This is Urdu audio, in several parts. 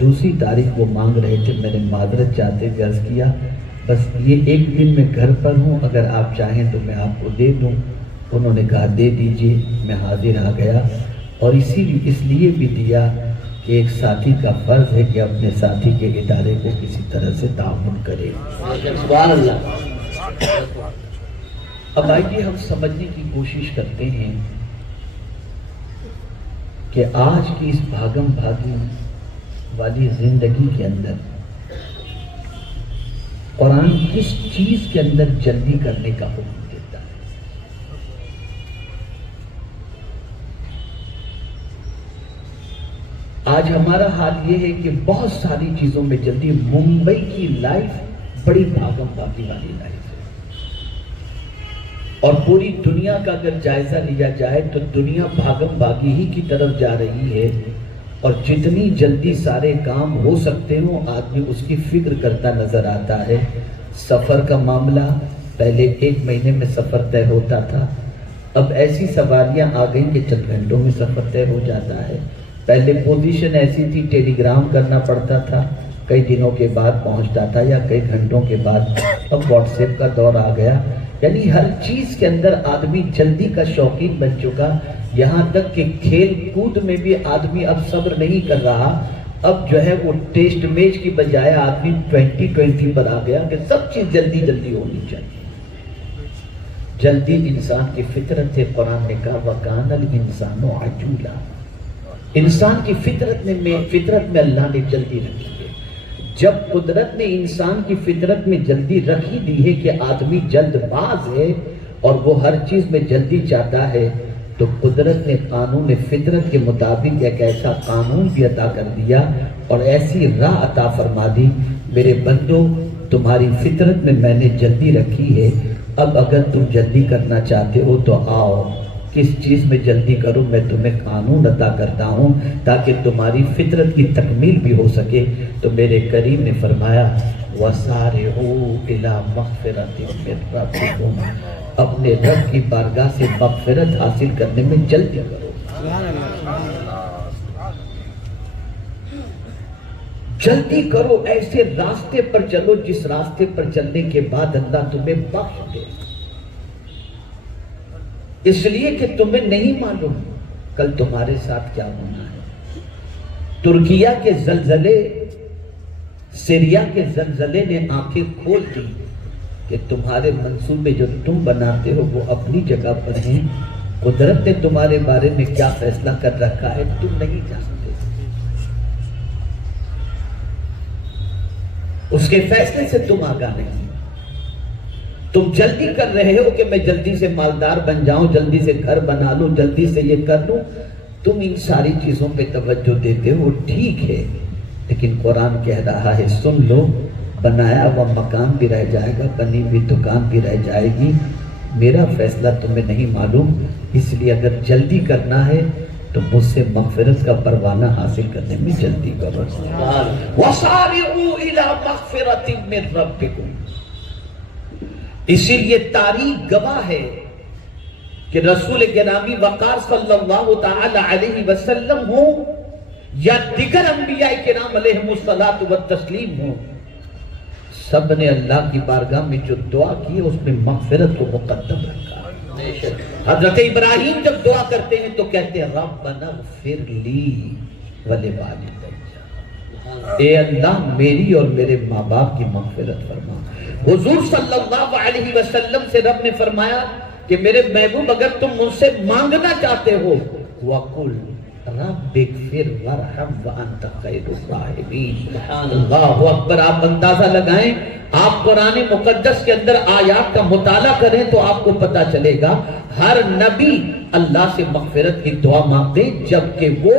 دوسری تاریخ وہ مانگ رہے تھے. میں نے معذرت چاہتے ہوئے عرض کیا بس یہ ایک دن میں گھر پر ہوں, اگر آپ چاہیں تو میں آپ کو دے دوں. انہوں نے کہا دے دیجئے. میں حاضر آ گیا اور اس لیے بھی دیا کہ ایک ساتھی کا فرض ہے کہ اپنے ساتھی کے ادارے کو کسی طرح سے تعاون کرے. سبحان اللہ. اب آئیے ہم سمجھنے کی کوشش کرتے ہیں کہ آج کی اس بھاگم بھاگی والی زندگی کے اندر قرآن کس چیز کے اندر جلدی کرنے کا حکم دیتا ہے. آج ہمارا حال یہ ہے کہ بہت ساری چیزوں میں جلدی. ممبئی کی لائف بڑی بھاگم بھاگی والی لائف ہے اور پوری دنیا کا اگر جائزہ لیا جائے تو دنیا بھاگم بھاگی ہی کی طرف جا رہی ہے. اور جتنی جلدی سارے کام ہو سکتے ہوں آدمی اس کی فکر کرتا نظر آتا ہے. سفر کا معاملہ پہلے 1 مہینے میں سفر طے ہوتا تھا, اب ایسی سواریاں آ گئیں کہ چند گھنٹوں میں سفر طے ہو جاتا ہے. پہلے پوزیشن ایسی تھی ٹیلی گرام کرنا پڑتا تھا, کئی دنوں کے بعد پہنچتا تھا یا کئی گھنٹوں کے بعد. اب واٹس ایپ کا دور آ گیا. یعنی ہر چیز کے اندر آدمی جلدی کا شوقین بن چکا, یہاں تک کہ کھیل کود میں بھی آدمی اب صبر نہیں کر رہا. اب جو ہے وہ ٹیسٹ میچ کی بجائے آدمی 2020 پر آ گیا کہ سب چیز جلدی جلدی ہونی چاہیے. جلدی انسان کی فطرت ہے. قرآن نے کہا وَكَانَ الْإِنسَانُ عَجُولًا. انسان کی فطرت میں اللہ نے جلدی رکھی ہے. جب قدرت نے انسان کی فطرت میں جلدی رکھی دی ہے کہ آدمی جلد باز ہے اور وہ ہر چیز میں جلدی چاہتا ہے, تو قدرت نے قانون فطرت کے مطابق ایک ایسا قانون بھی عطا کر دیا اور ایسی راہ عطا فرما دی, میرے بندو تمہاری فطرت میں نے جلدی رکھی ہے. اب اگر تم جلدی کرنا چاہتے ہو تو آؤ, کس چیز میں جلدی کروں, میں تمہیں قانون عطا کرتا ہوں تاکہ تمہاری فطرت کی تکمیل بھی ہو سکے. تو میرے کریم نے فرمایا وَسَارِعُوا إِلَىٰ مَغْفِرَةٍ مِّن رَّبِّكُمْ. اپنے رب کی بارگاہ سے مغفرت حاصل کرنے میں جلدی کرو. جلدی کرو, ایسے راستے پر چلو جس راستے پر چلنے کے بعد اللہ تمہیں بخش دے. اس لیے کہ تمہیں نہیں معلوم کل تمہارے ساتھ کیا ہونا ہے. ترکیہ کے زلزلے, سیریا کے زلزلے نے آنکھیں کھول دی کہ تمہارے منصوبے جو تم بناتے ہو وہ اپنی جگہ پر ہیں. قدرت نے تمہارے بارے میں کیا فیصلہ کر رکھا ہے تم نہیں جانتے. اس کے فیصلے سے تم آگاہ نہیں. تم جلدی کر رہے ہو کہ میں جلدی سے مالدار بن جاؤں, جلدی سے گھر بنا لوں, جلدی سے یہ کر لوں. تم ان ساری چیزوں پہ توجہ دیتے ہو, ٹھیک ہے, لیکن قرآن کہہ رہا ہے سن لو, بنایا ہوا مکان بھی رہ جائے گا, بنی ہوئی دکان بھی رہ جائے گی. میرا فیصلہ تمہیں نہیں معلوم, اس لیے اگر جلدی کرنا ہے تو مجھ سے مغفرت کا پروانہ حاصل کرنے میں جلدی کرو. وَسَارِعُوا إِلَىٰ مَغْفِرَةٍ مِّن رَّبِّكُمْ. اسی لیے تاریخ گواہ ہے کہ رسول گرامی وقار صلی اللہ تعالی علیہ وسلم ہوں یا دیگر انبیاء کرام علیہم الصلاۃ والتسلیم ہوں, سب نے اللہ کی بارگاہ میں جو دعا کی اس میں مغفرت کو مقدم رکھا. حضرت ابراہیم جب دعا کرتے ہیں تو کہتے ہیں ربنا اغفر لی ولوالدی, اے اللہ میری اور میرے ماں باپ کی مغفرت فرما. حضور صلی اللہ علیہ وسلم سے رب نے فرمایا کہ میرے محبوب اگر تم مجھ سے مانگنا چاہتے ہو وَقُلْ رَبِّ اغْفِرْ وَارْحَمْ وَأَنْتَ خَيْرُ الرَّاحِمِينَ. اللہ اکبر. آپ اندازہ لگائیں, آپ قرآن مقدس کے اندر آیات کا مطالعہ کریں تو آپ کو پتا چلے گا ہر نبی اللہ سے مغفرت کی دعا مانگتے جبکہ وہ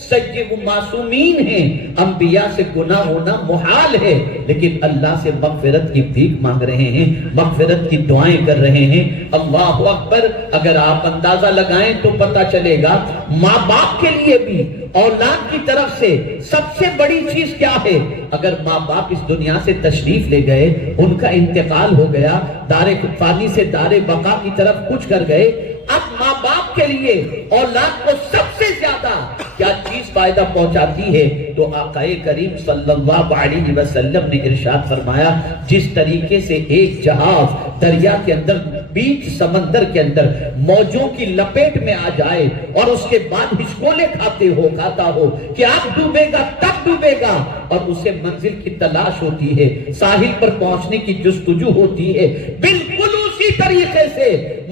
سید و معصومین ہیں. انبیاء سے گناہ ہونا محال ہے, لیکن اللہ سے مغفرت کی بھیک مانگ رہے ہیں, مغفرت کی دعائیں کر رہے ہیں. اللہ اکبر. اگر آپ اندازہ لگائیں تو پتا چلے گا ماں باپ کے لیے بھی اولاد کی طرف سے سب سے بڑی چیز کیا ہے. اگر ماں باپ اس دنیا سے تشریف لے گئے, ان کا انتقال ہو گیا, دار فانی سے دار بقا کی طرف کچھ کر گئے, اب ماں باپ کے لیے اولاد کو سب سے زیادہ کیا چیز فائدہ پہنچاتی ہے؟ تو آقا کریم صلی اللہ علیہ وسلم نے ارشاد فرمایا جس طریقے سے ایک جہاز دریا کے اندر بیچ سمندر کے اندر موجوں کی لپیٹ میں آ جائے اور اس کے بعد ہچکولے کھاتا ہو کہ اب ڈوبے گا تب ڈوبے گا، اور اسے منزل کی تلاش ہوتی ہے، ساحل پر پہنچنے کی جستجو ہوتی ہے، بالکل اسی طریقے سے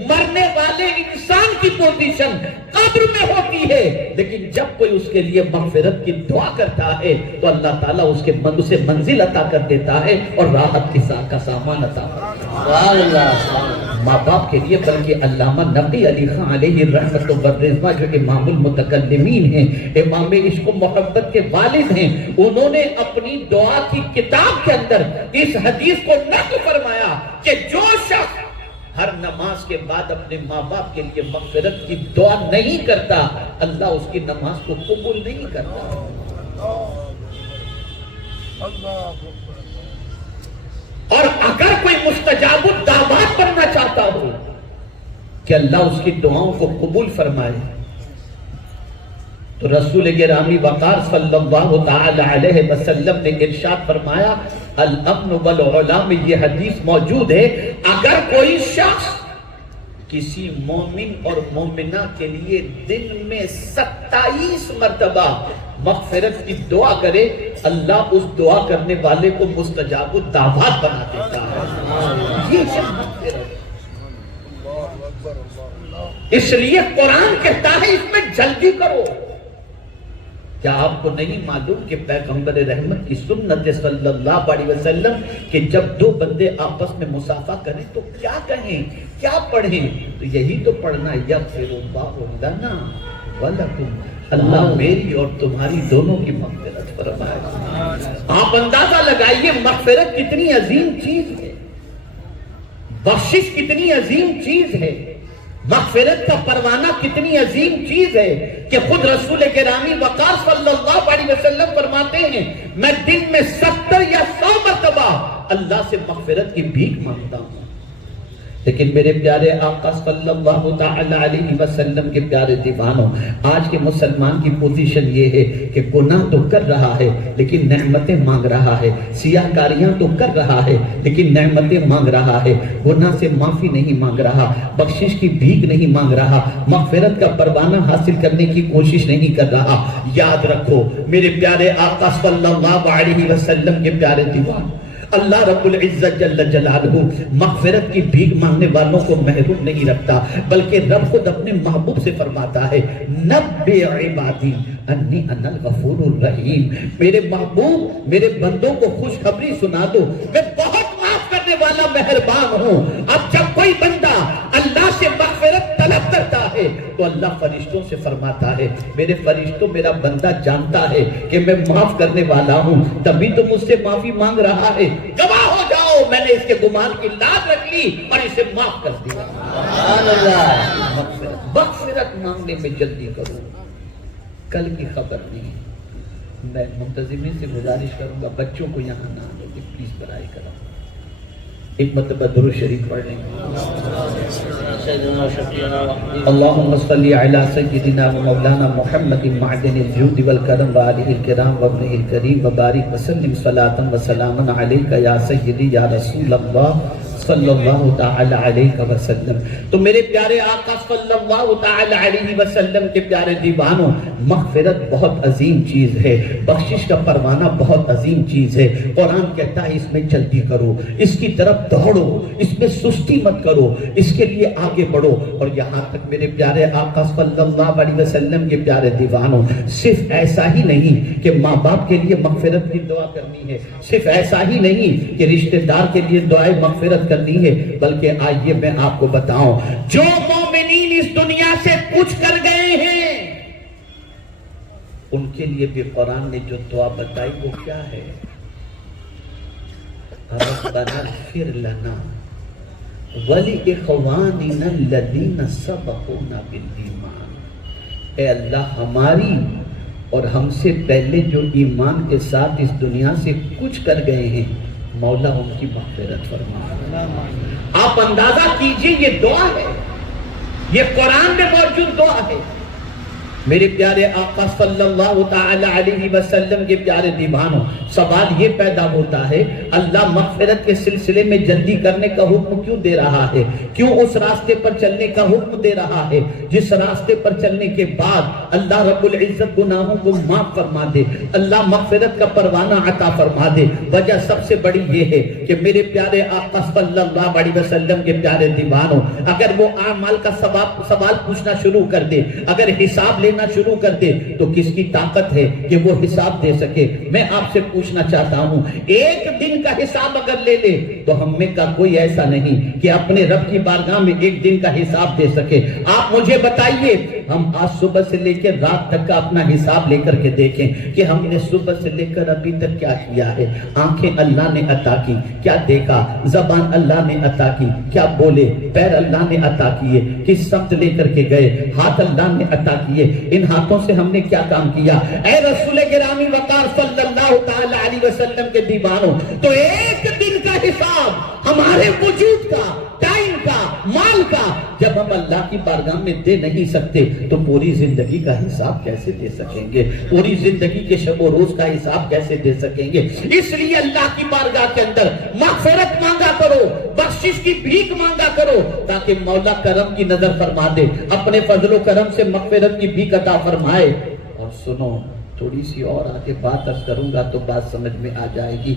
مرنے والے انسان کی پوزیشن قبر میں ہوتی ہے، لیکن جب کوئی اس کے لیے مغفرت کی دعا کرتا ہے تو اللہ تعالیٰ اسے منزل عطا کر دیتا ہے اور راحت کا سامان عطا کرتا ہے۔ ماں باپ کے لیے بلکہ علامہ نقی علی خان علیہ الرحمت والرضوان جو امام المتکلمین ہیں، امام عشق و محبت کے والد ہیں، انہوں نے اپنی دعا کی کتاب کے اندر اس حدیث کو نقل فرمایا کہ جو شخص ہر نماز کے بعد اپنے ماں باپ کے لیے مغفرت کی دعا نہیں کرتا، اللہ اس کی نماز کو قبول نہیں کرتا۔ اور اگر کوئی مستجاب الدعوات بننا چاہتا ہو کہ اللہ اس کی دعاؤں کو قبول فرمائے، تو رسول گرامی وقار صلی اللہ تعالی علیہ وسلم نے ارشاد فرمایا الامن والعلا میں یہ حدیث موجود ہے، اگر کوئی شخص کسی مومن اور مومنہ کے لیے دن میں 27 مرتبہ مغفرت کی دعا کرے، اللہ اس دعا کرنے والے کو مستجاب الدعوات بنا دیتا ہے۔ یہ ہے مغفرت۔ اس لیے قرآن کہتا ہے اس میں جلدی کرو۔ کیا آپ کو نہیں معلوم کہ پیغمبر رحمت کی سنت صلی اللہ علیہ وسلم کہ جب دو بندے آپس میں مصافحہ کریں تو کیا کہیں، کیا پڑھیں؟ تو یہی تو پڑھنا یغفر اللہ لنا ولکم، اللہ میری اور تمہاری دونوں کی مغفرت فرمائے۔ آپ اندازہ لگائیے مغفرت کتنی عظیم چیز ہے، بخشش کتنی عظیم چیز ہے، مغفرت کا پروانہ کتنی عظیم چیز ہے کہ خود رسول گرامی وقار صلی اللہ علیہ وسلم فرماتے ہیں میں دن میں 70 یا 100 مرتبہ اللہ سے مغفرت کی بھیک مانگتا ہوں۔ لیکن میرے پیارے آقا صلی اللہ تعالی علیہ وسلم کے پیارے دیوانوں، آج کے مسلمان کی پوزیشن یہ ہے کہ گناہ تو کر رہا ہے لیکن نعمتیں مانگ رہا ہے، سیاہ کاریاں تو کر رہا ہے لیکن نعمتیں مانگ رہا ہے، گناہ سے معافی نہیں مانگ رہا، بخشش کی بھیک نہیں مانگ رہا، مغفرت کا پروانہ حاصل کرنے کی کوشش نہیں کر رہا۔ یاد رکھو میرے پیارے آقا صلی اللہ علیہ وسلم کے پیارے دیوان، اللہ رب العزت جل جلالہ مغفرت کی بھیک مانگنے والوں کو محروم نہیں رکھتا، بلکہ رب خود اپنے محبوب سے فرماتا ہے نبئ عبادی انی انا الغفور الرحیم، میرے محبوب میرے بندوں کو خوشخبری سنا دو، میں بہت معاف کرنے والا مہربان ہوں۔ اب جب کوئی بندہ اللہ سے مغفرت طلب کرتا ہے تو اللہ فرشتوں سے فرماتا ہے میرے فرشتوں میرا بندہ جانتا ہے کہ میں معاف کرنے والا ہوں، تبھی تو مجھ سے معافی مانگ رہا ہے، گواہ ہو جاؤ میں نے اس کے گمان کی لاد رکھ لی اور اسے معاف کر دیا۔ مغفرت مانگنے میں جلدی کرو، کل کی خبر نہیں۔ میں منتظمین سے گزارش کروں گا بچوں کو یہاں نہ آنے دیں، پلیز برائے کرم ایک مرتبہ درود شریف پڑھ لیں۔ اللہم صلی علی سیدنا و مولانا محمد معدن الجود والکرم و آلہ الکرام و ابنہ الکریم و بارک وسلم صلاة و سلاما علیکہ یا سیدی یا رسول اللہ صلی اللہ تعالی علیہ وسلم۔ تو میرے پیارے آقا صلی اللہ تعالی علیہ وسلم کے پیارے دیوانوں، مغفرت بہت عظیم چیز ہے، بخشش کا پروانہ بہت عظیم چیز ہے۔ قرآن کہتا ہے اس میں جلدی کرو، اس کی طرف دوڑو، اس میں سستی مت کرو، اس کے لیے آگے بڑھو۔ اور یہاں تک میرے پیارے آقا صلی اللہ علیہ وسلم کے پیارے دیوانوں، صرف ایسا ہی نہیں کہ ماں باپ کے لیے مغفرت کی دعا کرنی ہے، صرف ایسا ہی نہیں کہ رشتہ دار کے لیے دعائے مغفرت کرنی ہے، بلکہ آئیے میں آپ کو بتاؤں جو مومنین اس دنیا سے کچھ کر گئے ہیں ان کے لیے بھی قرآن نے جو دعا بتائی وہ کیا ہے؟ ربنا اغفر لنا وَلِإِخْوَانِنَا الَّذِينَ سَبَقُونَا بِالْإِيمَانِ، اے اللہ ہماری اور ہم سے پہلے جو ایمان کے ساتھ اس دنیا سے کچھ کر گئے ہیں مولا ان کی مغفرت فرما۔ آپ اندازہ کیجئے یہ دعا ہے، یہ قرآن میں موجود دعا ہے۔ میرے پیارے آقا صلی اللہ تعالی علیہ وسلم کے پیارے دیوانوں، سوال یہ پیدا ہوتا ہے اللہ مغفرت کے سلسلے میں جلدی کرنے کا حکم کیوں دے رہا ہے؟ کیوں اس راستے پر چلنے کا حکم دے رہا ہے جس راستے پر چلنے کے بعد اللہ رب العزت گناہوں کو معاف فرما دے، اللہ مغفرت کا پروانہ عطا فرما دے؟ وجہ سب سے بڑی یہ ہے کہ میرے پیارے آقا صلی اللہ علیہ وسلم کے پیارے دیوانوں، اگر وہ اعمال کا سوال پوچھنا شروع کر دے، اگر حساب لینا شروع کر دے، تو کس کی طاقت ہے کہ وہ حساب دے سکے؟ میں آپ سے پوچھنا چاہتا ہوں، ایک دن کا حساب اگر لے لے تو ہم میں کا کوئی ایسا نہیں کہ اپنے رب کی بارگاہ میں ایک دن کا حساب دے سکے۔ آپ مجھے بتائیے، ہم آج صبح سے لے کے رات تک کا اپنا حساب لے کر کے دیکھیں کہ ہم نے صبح سے لے کر ابھی تک کیا کیا ہے۔ آنکھیں اللہ نے عطا کی، کیا دیکھا؟ زبان اللہ نے عطا کی، کیا بولے؟ پیر اللہ نے عطا کیے، کس سمت لے کر کے گئے؟ ہاتھ اللہ نے عطا کیے، ان ہاتھوں سے ہم نے کیا کام کیا؟ اے رسول گرامی وقار صلی اللہ تعالی علیہ وسلم کے دیوانوں، تو ایک دن کا حساب ہمارے وجود کا، ٹائم کا، مال کا جب ہم اللہ کی بارگاہ میں دے نہیں سکتے تو پوری زندگی کا حساب کیسے دے سکیں گے؟ پوری زندگی کے شب و روز کا حساب کیسے دے سکیں گے؟ اس لیے اللہ کی بارگاہ کے اندر مغفرت مانگا کرو، بخشش کی بھیک مانگا کرو، تاکہ مولا کرم کی نظر فرما دے، اپنے فضل و کرم سے مغفرت کی بھیک عطا فرمائے۔ اور سنو، تھوڑی سی اور آگے بات عرض کروں گا تو بات سمجھ میں آ جائے گی۔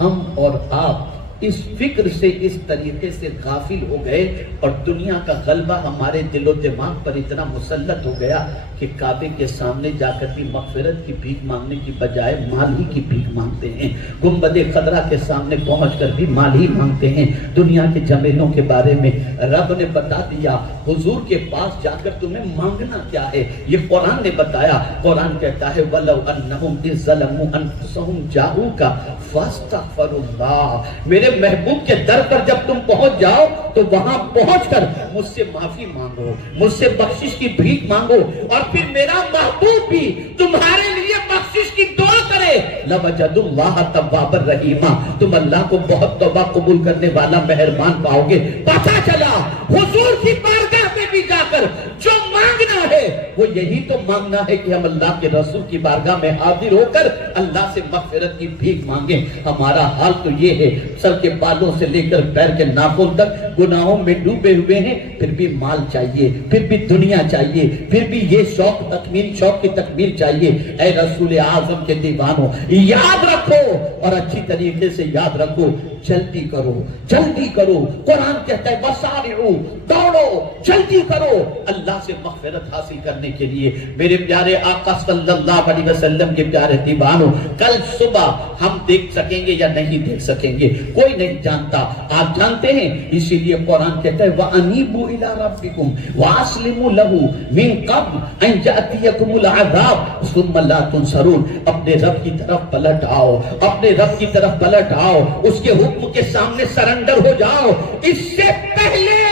ہم اور آپ اس فکر سے، اس طریقے سے غافل ہو گئے اور دنیا کا غلبہ ہمارے دل و دماغ پر اتنا مسلط ہو گیا کہ کعبے کے سامنے جا کر بھی مغفرت کی بھیک مانگنے کی بجائے مال ہی کی بھیک مانگتے ہیں، گنبد خضرا کے سامنے پہنچ کر بھی مال ہی مانگتے ہیں۔ دنیا کے جمیلوں کے بارے میں رب نے بتا دیا، حضور کے پاس جا کر تمہیں مانگنا کیا ہے، یہ قرآن نے بتایا۔ قرآن کہتا ہے وَلَوْ أَنَّهُمْ إِذْ ظَلَمُوا أَنفُسَهُمْ جَاءُوكَ فَاسْتَغْفَرُوا اللَّهَ، میرے محبوب کے در پر جب تم پہنچ جاؤ تو وہاں پہنچ کر مجھ سے معافی مانگو، مجھ سے بخشش کی بھیک مانگو، اور پھر میرا محبوب بھی تمہارے لیے بخشش کی دعا کرے، لَوَجَدُوا اللَّهَ تَوَّابًا رَحِيمًا، تم اللہ کو بہت توبہ قبول کرنے والا مہربان پاؤ گے۔ پتہ چلا حضور کی بارگاہ میں بھی جا کر جو مانگنا ہے وہ یہی تو مانگنا ہے کہ ہم اللہ کے رسول کی بارگاہ میں حاضر ہو کر اللہ سے مغفرت کی بھیک مانگیں۔ ہمارا حال تو یہ ہے، سر کے بالوں سے لے کر پیر کے ناخن تک گناہوں میں ڈوبے ہوئے ہیں، پھر بھی مال چاہیے، پھر بھی دنیا چاہیے، پھر بھی یہ شوق کی تکمیل چاہیے۔ اے رسول اعظم کے دیوانوں، یاد رکھو اور اچھی طریقے سے یاد رکھو، جلدی کرو، جلدی کرو۔ قرآن کہتا ہے وسارعوا، دوڑو، جلدی کرو اللہ سے مغفرت حاصل کرنے کے لیے۔ میرے پیارے آقا صلی اللہ علیہ وسلم کے پیارے دیوانوں، کل صبح ہم دیکھ سکیں گے یا نہیں دیکھ سکیں گے کوئی نہیں جانتا، آپ جانتے ہیں، اسی لیے قرآن کہتا ہے وَأَنِيبُوا إِلَىٰ رَبِّكُمْ وَأَسْلِمُوا لَهُ مِن قَبْلِ أَن يَأْتِيَكُمُ الْعَذَابُ ثُمَّ لَا تُنصَرُونَ۔ اپنے رب کی طرف پلٹ آؤ، اپنے رب کی طرف پلٹ آؤ، اس کے حکم کے سامنے سرنڈر ہو جاؤ، اس سے پہلے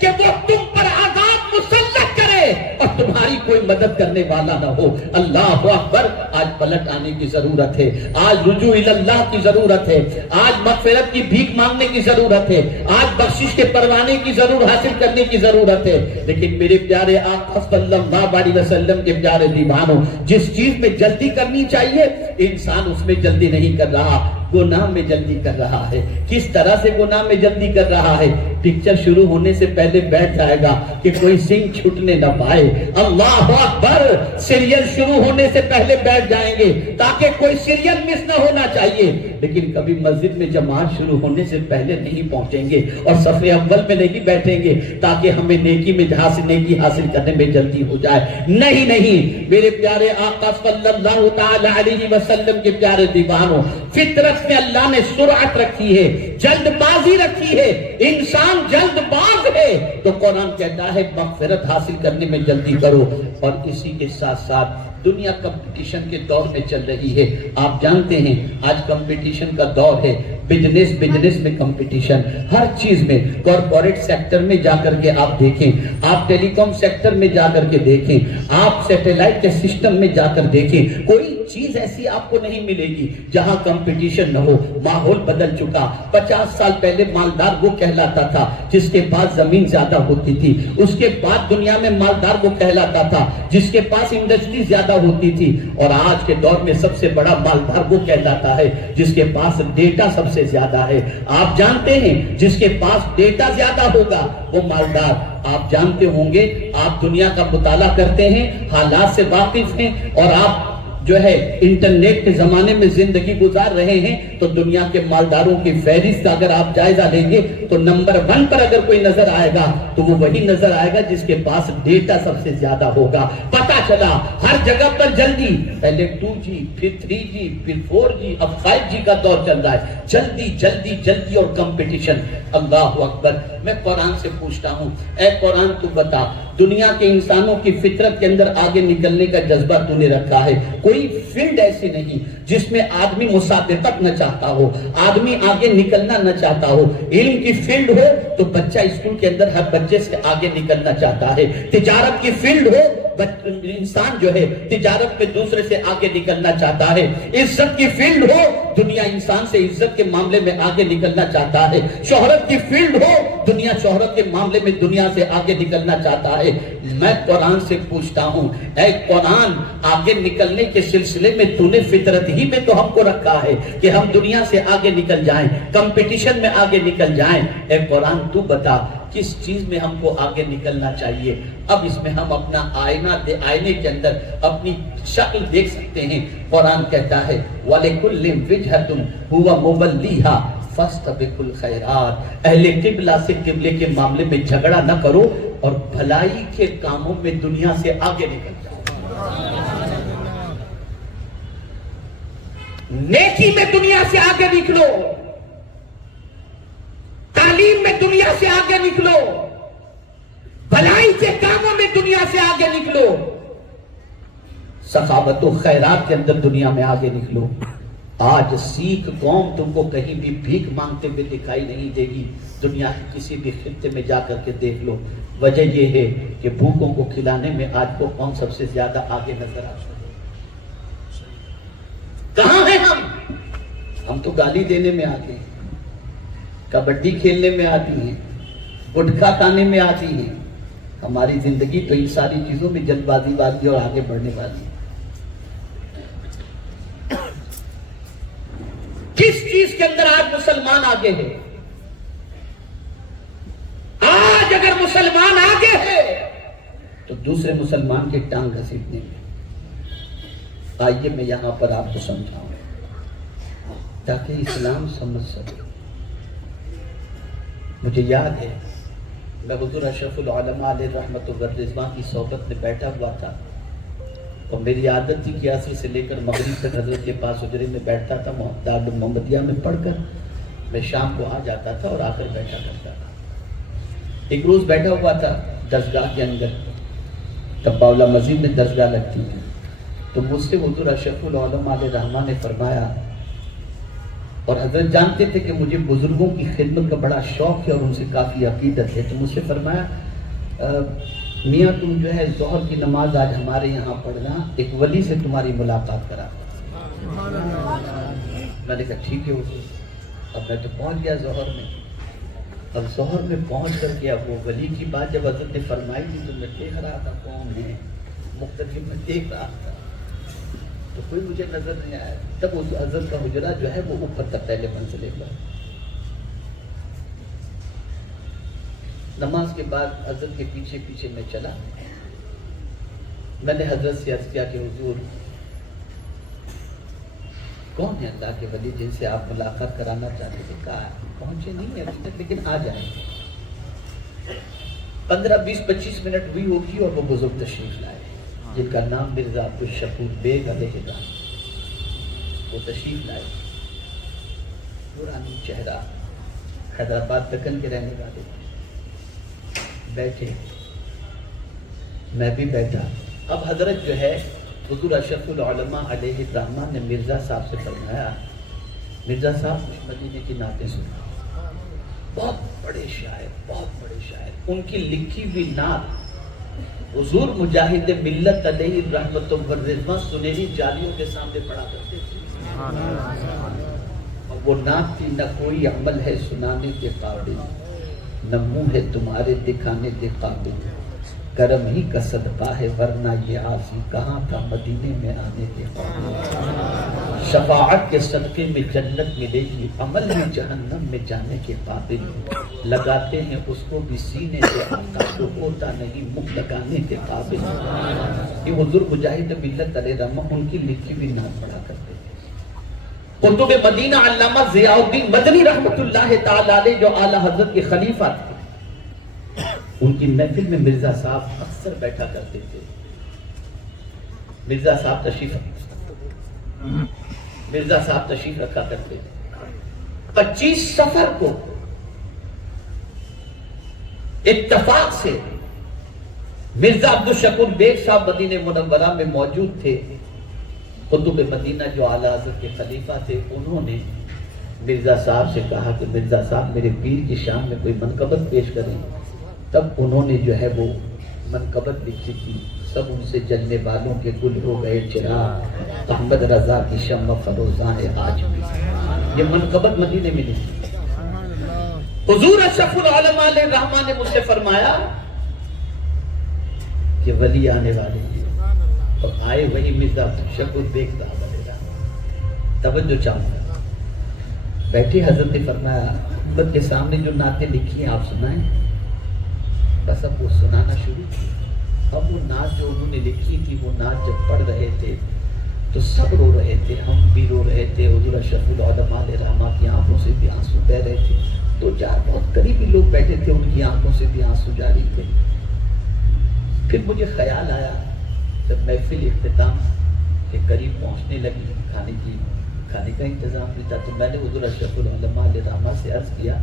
کہ وہ تم پر عذاب مسلط کرے اور تمہاری کوئی مدد کرنے والا نہ ہو۔ اللہ اکبر، آج پلٹ آنے کی ضرورت ہے، آج رجوع اللہ کی ضرورت ہے، آج مغفرت کی بھیک مانگنے کی ضرورت ہے، آج بخشش کے پروانے کی ضرور حاصل کرنے کی ضرورت ہے۔ لیکن میرے پیارے آقا صلی اللہ علیہ وسلم کے پیارے دیوانوں، جس چیز میں جلدی کرنی چاہیے انسان اس میں جلدی نہیں کر رہا، گناہ میں جلدی کر رہا ہے۔ کس طرح سے گناہ میں جلدی کر رہا ہے؟ پکچر شروع ہونے سے پہلے بیٹھ جائے گا کہ کوئی سین چھوٹنے نہ پائے۔ اللہ اکبر، سیریل شروع ہونے سے پہلے بیٹھ جائیں گے تاکہ کوئی سیریل مس نہ ہونا چاہیے، لیکن کبھی مسجد میں جماعت شروع ہونے سے پہلے نہیں پہنچیں گے اور صف اول میں نہیں بیٹھیں گے تاکہ ہمیں نیکی حاصل کرنے میں جلدی ہو جائے۔ نہیں نہیں، میرے پیارے آقا صلی اللہ تعالی علیہ وسلم کے پیارے دیوانوں، فطرت میں اللہ نے سرعت رکھی ہے، جلد بازی رکھی ہے، انسان جلد باز ہے، تو قرآن کہتا ہے مغفرت حاصل کرنے میں جلدی کرو۔ اور اسی کے ساتھ ساتھ دنیا کمپٹیشن کے دور میں چل رہی ہے. آپ جانتے ہیں آج کمپٹیشن کا دور ہے. بزنس میں کمپٹیشن، ہر چیز میں. کارپوریٹ سیکٹر میں جا کر کے آپ دیکھیں، آپ ٹیلی کام سیکٹر میں جا کر کے دیکھیں، آپ سیٹلائٹ کے سسٹم میں جا کر دیکھیں، کوئی چیز ایسی آپ کو نہیں ملے گی جہاں کمپٹیشن نہ ہو. ماحول بدل چکا. 50 سال پہلے مالدار وہ کہلاتا تھا جس کے پاس زمین زیادہ ہوتی تھی. اس کے بعد دنیا میں مالدار وہ کہلاتا تھا جس کے پاس انڈسٹری زیادہ ہوتی تھی. اور آج کے دور میں سب سے بڑا مالدار وہ کہلاتا ہے جس کے پاس ڈیٹا سب سے زیادہ ہے. آپ جانتے ہیں جس کے پاس ڈیٹا زیادہ ہوگا وہ مالدار. آپ جانتے ہوں گے، آپ دنیا کا مطالعہ کرتے ہیں، حالات سے واقف ہیں، اور آپ جو ہے انٹرنیٹ کے زمانے میں زندگی گزار رہے ہیں، تو دنیا کے مالداروں کی فہرست اگر آپ جائزہ لیں گے تو نمبر 1 پر اگر کوئی نظر آئے گا تو وہ وہی نظر آئے گا جس کے پاس ڈیٹا سب سے زیادہ ہوگا. پتا چلا ہر جگہ پر جلدی، پہلے 2G پھر 3G پھر 4G، اب 5G کا دور چل رہا ہے. جلدی جلدی جلدی اور کمپٹیشن. اللہ اکبر. میں قرآن سے پوچھتا ہوں، اے قرآن تو بتا، دنیا کے انسانوں کی فطرت کے اندر آگے نکلنے کا جذبہ تو نے رکھا ہے. کوئی فیلڈ ایسی نہیں جس میں آدمی مسابقت نہ چاہتا ہو، آدمی آگے نکلنا نہ چاہتا ہو. علم کی فیلڈ ہو تو بچہ اسکول کے اندر ہر بچے سے آگے نکلنا چاہتا ہے. تجارت کی فیلڈ ہو، انسان جو ہے تجارت میں دوسرے سے آگے نکلنا چاہتا ہے. عزت کی فیلڈ ہو، دنیا انسان سے عزت کے معاملے میں آگے نکلنا چاہتا ہے. شہرت کی فیلڈ ہو، دنیا شہرت کے معاملے میں دنیا سے آگے نکلنا چاہتا ہے. میں قرآن سے پوچھتا ہوں، اے قرآن، آگے نکلنے کے سلسلے میں تو نے فطرت ہی میں تو ہم کو رکھا ہے کہ ہم دنیا سے آگے نکل جائیں، کمپٹیشن میں آگے نکل جائیں. اے قرآن تو بتا کس چیز میں ہم کو آگے نکلنا چاہیے. اب اس میں ہم اپنا آئینے کے اندر اپنی شکل دیکھ سکتے ہیں. قرآن کہتا ہے وَلِكُلٍّ وِجْهَةٌ هُوَ مُوَلِّيهَا فَاسْتَبِقُوا الْخَيْرَاتِ. اہل قبلہ سے قبلے کے معاملے میں جھگڑا نہ کرو اور بھلائی کے کاموں میں دنیا سے آگے نکل جاؤ. نیکی میں دنیا سے آگے نکلو، تعلیم میں دنیا سے آگے نکلو، بھلائی کے کاموں میں دنیا سے آگے نکلو، سخاوت و خیرات کے اندر دنیا میں آگے نکلو. آج سیکھ قوم تم کو کہیں بھی بھیک مانگتے ہوئے دکھائی نہیں دے گی. دنیا کے کسی بھی خطے میں جا کر کے دیکھ لو. وجہ یہ ہے کہ بھوکوں کو کھلانے میں آج کو قوم سب سے زیادہ آگے نظر آتی ہے. کہاں ہیں ہم تو گالی دینے میں آتے ہیں، کبڈی کھیلنے میں آتی ہیں، گٹکا کھانے میں آتی ہیں. ہماری زندگی تو ان ساری چیزوں میں جلد بازی والی اور آگے بڑھنے والی ہے. کس چیز کے اندر آج مسلمان آگے ہے؟ آج اگر مسلمان آگے ہے تو دوسرے مسلمان کی ٹانگ گھسیٹنے میں. آئیے میں یہاں پر آپ کو سمجھاؤں تاکہ اسلام سمجھ سکے. مجھے یاد ہے میں حضور اشرف العلماء علیہ رحمت و رضوان کی صحبت میں بیٹھا ہوا تھا، اور میری عادت تھی کہ عصر سے لے کر مغرب تک حضرت کے پاس حجرے میں بیٹھتا تھا. دارالمحمدیہ میں پڑھ کر میں شام کو آ جاتا تھا اور آ کر بیٹھا کرتا تھا. ایک روز بیٹھا ہوا تھا درسگاہ کے اندر، تب باولا مسجد میں درسگاہ لگتی تھی. تو مجھ سے حضور اشرف العلماء علیہ رحمہ نے فرمایا، اور حضرت جانتے تھے کہ مجھے بزرگوں کی خدمت کا بڑا شوق ہے اور ان سے کافی عقیدت ہے. تو مجھ سے فرمایا میاں تم جو ہے ظہر کی نماز آج ہمارے یہاں پڑھنا، ایک ولی سے تمہاری ملاقات کرا. میں نے کہا ٹھیک ہے حضور. اب میں تو پہنچ گیا ظہر میں. اب ظہر میں پہنچ کر کے اب وہ ولی کی بات جب حضرت نے فرمائی تھی تو میں دیکھ رہا تھا کون ہے، مختلف میں دیکھ رہا تھا تو کوئی مجھے نظر نہیں آیا. تب اس حضرت کا حجرہ جو ہے وہ اوپر تک پہلے منزلے پر. نماز کے بعد حضرت کے پیچھے پیچھے میں چلا. میں نے حضرت سے عرض کیا کہ حضور کون ہے اللہ کے ولی جن سے آپ ملاقات کرانا چاہتے تھے؟ کہا پہنچے نہیں ہیں ابھی تک لیکن آ جائیں گے. 15 20 25 منٹ ہوئی ہوگی اور وہ بزرگ تشریف لائے جن کا نام مرزا عبدالشکور بیگ علیہ السلام. وہ تشریف لائے، پرانی چہرہ، حیدرآباد دکن کے رہنے والے تھے. بیٹھے، میں بھی بیٹھا. اب حضرت جو ہے حضور اشرف العلماء علیہ الرحمہ نے مرزا صاحب سے فرمایا، مرزا صاحب مدینے کی نعتیں سنا، بہت بڑے شاعر، ان کی لکھی ہوئی نعت حضور مجاہد ملت علیہ الرحمۃ والرضوان سنہری جالیوں کے سامنے پڑھا کرتے تھے، اور وہ نعت تھی، نہ کوئی عمل ہے سنانے کے قابل، نہ منہ ہے تمہارے دکھانے کے قابل، کرم ہی کا صدقہ ہے ورنہ یہ عاصی کہاں تھا مدینے میں آنے کے قابل، شفاعت کے صدقے میں جنت ملے گی، عمل بھی جہنم میں جانے کے قابل، لگاتے ہیں اس کو بھی سینے سے آقا جو ہوتا نہیں منہ لگانے کے قابل۔ یہ حضور مجاہد ملت علیہ الرحمہ ان کی لکھی ہوئی نعت پڑھا کرتے تھے۔ قطب مدینہ علامہ ضیاء الدین مدنی رحمۃ اللہ تعالی علیہ جو اعلیٰ حضرت کے خلیفہ تھے، ان کی محفل میں مرزا صاحب اکثر بیٹھا کرتے تھے۔ مرزا صاحب تشریف رکھا کرتے تھے۔ 25 صفر کو اتفاق سے مرزا عبدالشکور بیگ صاحب مدینہ منورہ میں موجود تھے۔ قطب مدینہ جو اعلیٰ حضرت کے خلیفہ تھے، انہوں نے مرزا صاحب سے کہا کہ مرزا صاحب میرے پیر کی شان میں کوئی منقبت پیش کریں۔ تب انہوں نے جو ہے وہ منقبت لکھی تھی، سب ان سے جلنے والوں کے گل ہو گئے چراغ، احمد رضا کی شمع فروزاں ہے آج بھی۔ یہ منقبت مدینے میں نہیں۔ حضور اشرف العلماء علیہ الرحمہ نے مجھ سے فرمایا کہ ولی آنے والے ہیں، اور آئے وہی مرزا عبدالشکور بیگ صاحب علیہ الرحمہ۔ توجہ چاہوں گا، بیٹھے حضرت نے فرمایا امت کے سامنے جو نعتیں لکھی ہیں آپ سنائیں۔ بس اب وہ سنانا شروع کی۔ اب وہ نعت جو انہوں نے لکھی تھی، وہ نعت جب پڑھ رہے تھے تو سب رو رہے تھے، ہم بھی رو رہے تھے، حضور اشرف العلماء علیہ الرحمہ کی آنکھوں سے بھی آنسو بہ رہے تھے، 2-4 بہت قریبی لوگ بیٹھے تھے، ان کی آنکھوں سے بھی آنسو جاری تھے۔ پھر مجھے خیال آیا جب محفل اختتام کے قریب پہنچنے لگی، کھانے کا انتظام بھی تھا، تو میں نے حضور اشرف العلماء علیہ الرحمہ سے عرض کیا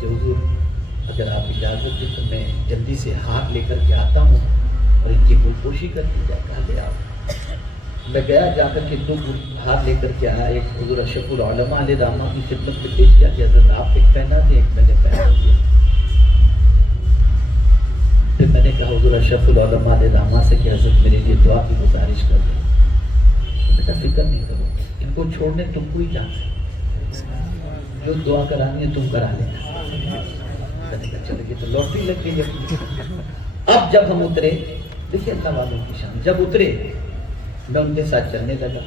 کہ حضور اگر آپ اجازت دیں تو میں جلدی سے ہار لے کر کے آتا ہوں اور ان کی گلپوشی کر دی جائے۔ کہا لے آپ۔ میں گیا، جا کر کے 2 ہار لے کر کے آیا، ایک حضور اشرف العلماء علیہ الرحمہ کی خدمت میں پیش کیا کہ حضرت آپ ایک پہنا دیں، ایک میں نے پہنا دیا۔ پھر میں نے کہا حضور اشرف العلماء علیہ الرحمہ سے کہ حضرت میرے لیے دعا کی گزارش کر دیں۔ بیٹا فکر نہیں کرو، ان کو چھوڑنے تم کو ہی جانا، جو دعا کرانی ہے تم کرا لینا۔ چلے گی تو لوٹری لگ گئی۔ اب جب ہم اترے، دیکھیے اللہ والوں کی شان، جب اترے میں ان کے ساتھ چلنے لگا،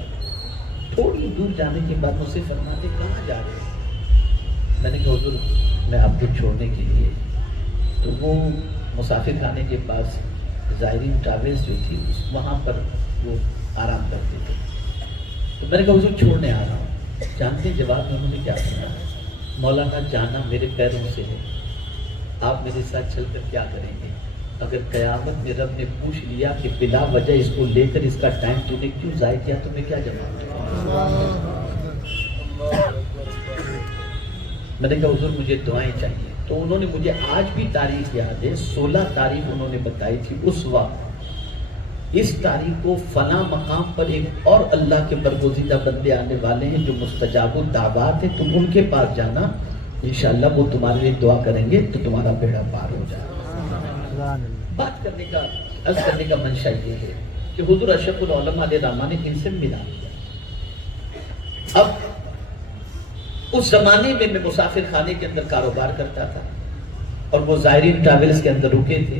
تھوڑی دور جانے کے بعد مجھ سے فرماتے کہاں جا رہے ہیں؟ میں نے کہا حضور میں آپ کو چھوڑنے کے لیے، تو وہ مسافر خانے کے پاس زائرین ٹراویلز جو تھی وہاں پر وہ آرام کرتے تھے، تو میں نے کہا حضور چھوڑنے آ رہا ہوں۔ جانتے جواب میں انہوں نے کیا کہا؟ مولانا جانا میرے پیروں سے ہے، آپ میرے ساتھ چل کر کیا کریں گے؟ اگر قیامت میں رب نے پوچھ لیا کہ بلا وجہ اس کو لے کر اس کا ٹائم تو نے کیوں ضائع کیا، تو میں کیا جواب دوں؟ میں نے کہا حضور مجھے دعائیں چاہیے۔ تو انہوں نے مجھے آج بھی تاریخ یاد ہے، 16 تاریخ انہوں نے بتائی تھی اس وقت، اس تاریخ کو فلاں مقام پر ایک اور اللہ کے برگزیدہ بندے آنے والے ہیں جو مستجاب الدعوات ہیں، تم ان کے پاس جانا، انشاءاللہ وہ تمہارے لیے دعا کریں گے تو تمہارا بیڑا پار ہو جائے گا۔ بات کرنے کا، عرض کرنے کا منشا یہ ہے کہ حضور اشرف العلماء علیہ الرحمہ نے ان سے ملا۔ اب اس زمانے میں میں مسافر خانے کے اندر کاروبار کرتا تھا اور وہ زائرین ٹراویلز کے اندر رکے تھے۔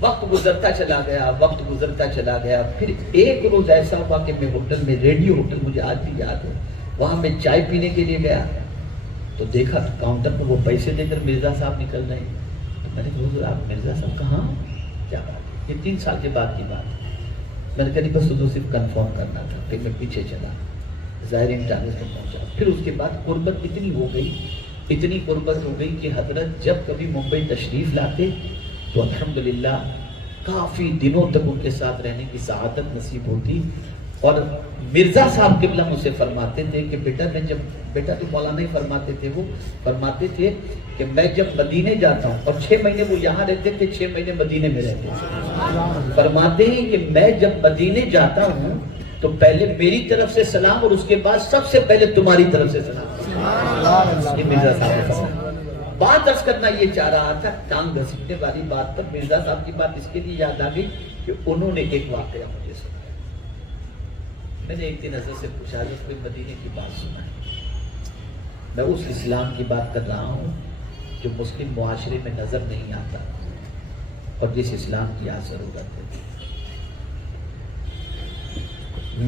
وقت گزرتا چلا گیا، پھر ایک روز ایسا ہوا کہ میں ہوٹل میں، ریڈیو ہوٹل مجھے آج بھی یاد ہے، وہاں میں چائے پینے کے لیے گیا تو دیکھا کاؤنٹر پر وہ پیسے دے کر مرزا صاحب نکل رہے ہیں۔ تو میں نے کہا حضور آپ مرزا صاحب کہاں؟ کیا بات ہے؟ یہ 3 سال کے بعد کی بات ہے۔ میں نے کہا نہیں بس حضور صرف کنفرم کرنا تھا۔ پھر میں پیچھے چلا، زائرین ٹراویلز میں پہنچا۔ پھر اس کے بعد قربت اتنی قربت ہو گئی کہ حضرت جب کبھی ممبئی تشریف لاتے تو الحمدللہ کافی دنوں تک ان کے ساتھ رہنے کی سعادت نصیب ہوتی۔ اور مرزا صاحب قبلہ مجھ سے فرماتے تھے کہ بیٹا تو مولانا ہی فرماتے تھے، وہ فرماتے تھے کہ میں جب مدینے جاتا ہوں، اور 6 مہینے وہ یہاں رہتے تھے، 6 مہینے مدینے میں رہتے تھے، فرماتے ہیں کہ میں جب مدینے جاتا ہوں تو پہلے میری طرف سے سلام اور اس کے بعد سب سے پہلے تمہاری طرف سے سلام۔ یہ مرزا صاحب نے فرمایا۔ بات عرض کرنا یہ چاہ رہا تھا، ٹانگ گھسیٹنے والی بات پر مرزا صاحب کی بات اس کے لیے یاد آ گئی کہ انہوں نے ایک واقعہ مجھے سنایا۔ میں نے ایک دن حضرت سے پوچھا، حضرت کوئی مدینے کی بات سنا ہے؟ میں اس اسلام کی بات کر رہا ہوں جو مسلم معاشرے میں نظر نہیں آتا اور جس اسلام کی آج ضرورت ہے۔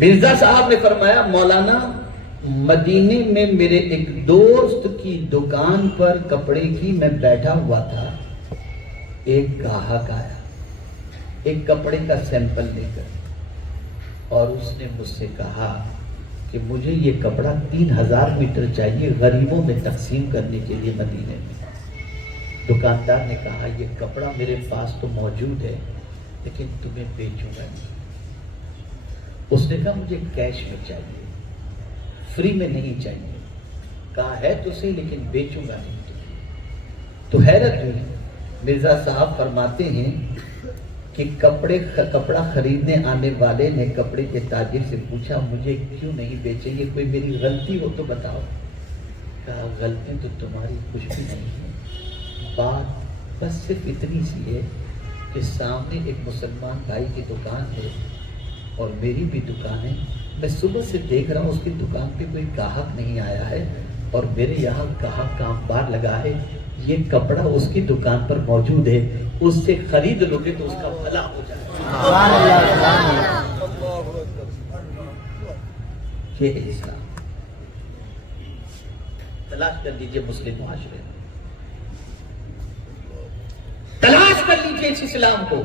مرزا صاحب نے فرمایا، مولانا مدینے میں میرے ایک دوست کی دکان پر کپڑے کی میں بیٹھا ہوا تھا، ایک گاہک آیا ایک کپڑے کا سیمپل لے کر، اور اس نے مجھ سے کہا کہ مجھے یہ کپڑا 3000 میٹر چاہیے غریبوں میں تقسیم کرنے کے لیے مدینے میں۔ دکاندار نے کہا یہ کپڑا میرے پاس تو موجود ہے لیکن تمہیں بیچوں گا نہیں۔ اس نے کہا مجھے کیش میں چاہیے، فری میں نہیں چاہیے۔ کہا ہے تو صحیح لیکن بیچوں گا نہیں تمہیں۔ تو حیرت ہوئی۔ مرزا صاحب فرماتے ہیں کہ کپڑا خریدنے آنے والے نے کپڑے کے تاجر سے پوچھا مجھے کیوں نہیں بیچے، یہ کوئی میری غلطی ہو تو بتاؤ۔ کہا غلطی تو تمہاری کچھ بھی نہیں ہے، بات بس صرف اتنی سی ہے کہ سامنے ایک مسلمان بھائی کی دکان ہے اور میری بھی دکان ہے، میں صبح سے دیکھ رہا ہوں اس کی دکان پہ کوئی گاہک نہیں آیا ہے اور میرے یہاں گاہک کا انبار لگا ہے، یہ کپڑا اس کی دکان پر موجود ہے، اس سے خرید لو گے تو اس کا بھلا ہو جائے۔ یہ اسلام تلاش کر لیجئے، مسلم معاشرے میں تلاش کر لیجئے اس اسلام کو۔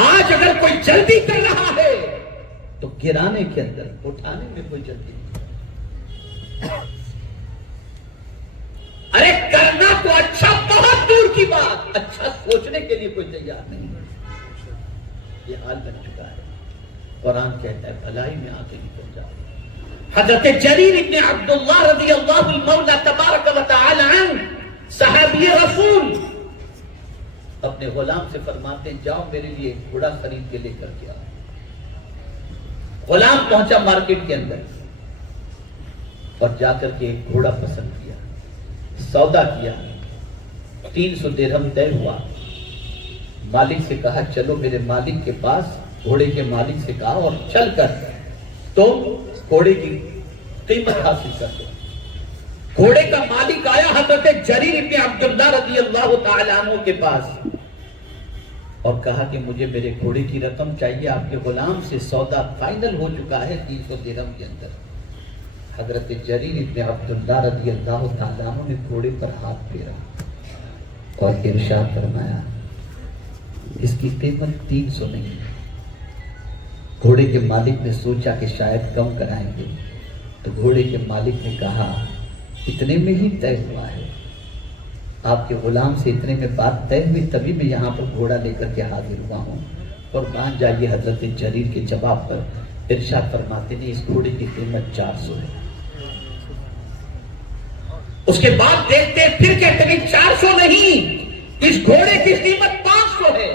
آج اگر کوئی جلدی کر رہا ہے تو گرانے کے اندر، اٹھانے میں کوئی جلدی نہیں۔ ارے کرنا تو اچھا بہت دور کی بات، اچھا سوچنے کے لیے کوئی تیار نہیں۔ یہ حال بن چکا ہے۔ قرآن کہتا ہے بھلائی میں آگے نکل جاؤ۔ حضرت جریر ابن عبداللہ رضی اللہ المولا تبارک و تعالی عنہ، صحابی رسول، اپنے غلام سے فرماتے ہیں جاؤ میرے لیے ایک گھوڑا خرید کے لے کر کے آؤ۔ غلام پہنچا مارکیٹ کے اندر اور جا کر کے ایک گھوڑا پسند کیا، سودا کیا، 300 درہم طے ہوا۔ مالک سے کہا چلو میرے مالک کے پاس، گھوڑے کے مالک سے کہا اور چل کر تو گھوڑے کی قیمت حاصل کر دو۔ گھوڑے کا مالک آیا حضرت جریر ابن عبداللہ رضی اللہ تعالی عنہ کے پاس اور کہا کہ مجھے میرے گھوڑے کی رقم چاہیے، آپ کے غلام سے سودا فائنل ہو چکا ہے 300 درہم کے اندر۔ حضرت جریر ابن عبداللہ رضی اللہ تعالی عنہ نے گھوڑے پر ہاتھ پھیرا اور ارشاد فرمایا اس کی قیمت 300 نہیں ہے۔ گھوڑے کے مالک نے سوچا کہ شاید کم کرائیں گے، تو گھوڑے کے مالک نے کہا اتنے میں ہی طے ہوا ہے، آپ کے غلام سے اتنے میں بات طے ہوئی، تبھی میں یہاں پر گھوڑا لے کر کے حاضر ہوا ہوں۔ اور مان جائیے حضرت جریر کے جواب پر ارشاد فرماتے ہیں اس گھوڑے کی قیمت 400 ہے۔ اس کے بعد دیکھتے پھر کہتے ہیں 400 نہیں، اس گھوڑے کی قیمت 500 ہے۔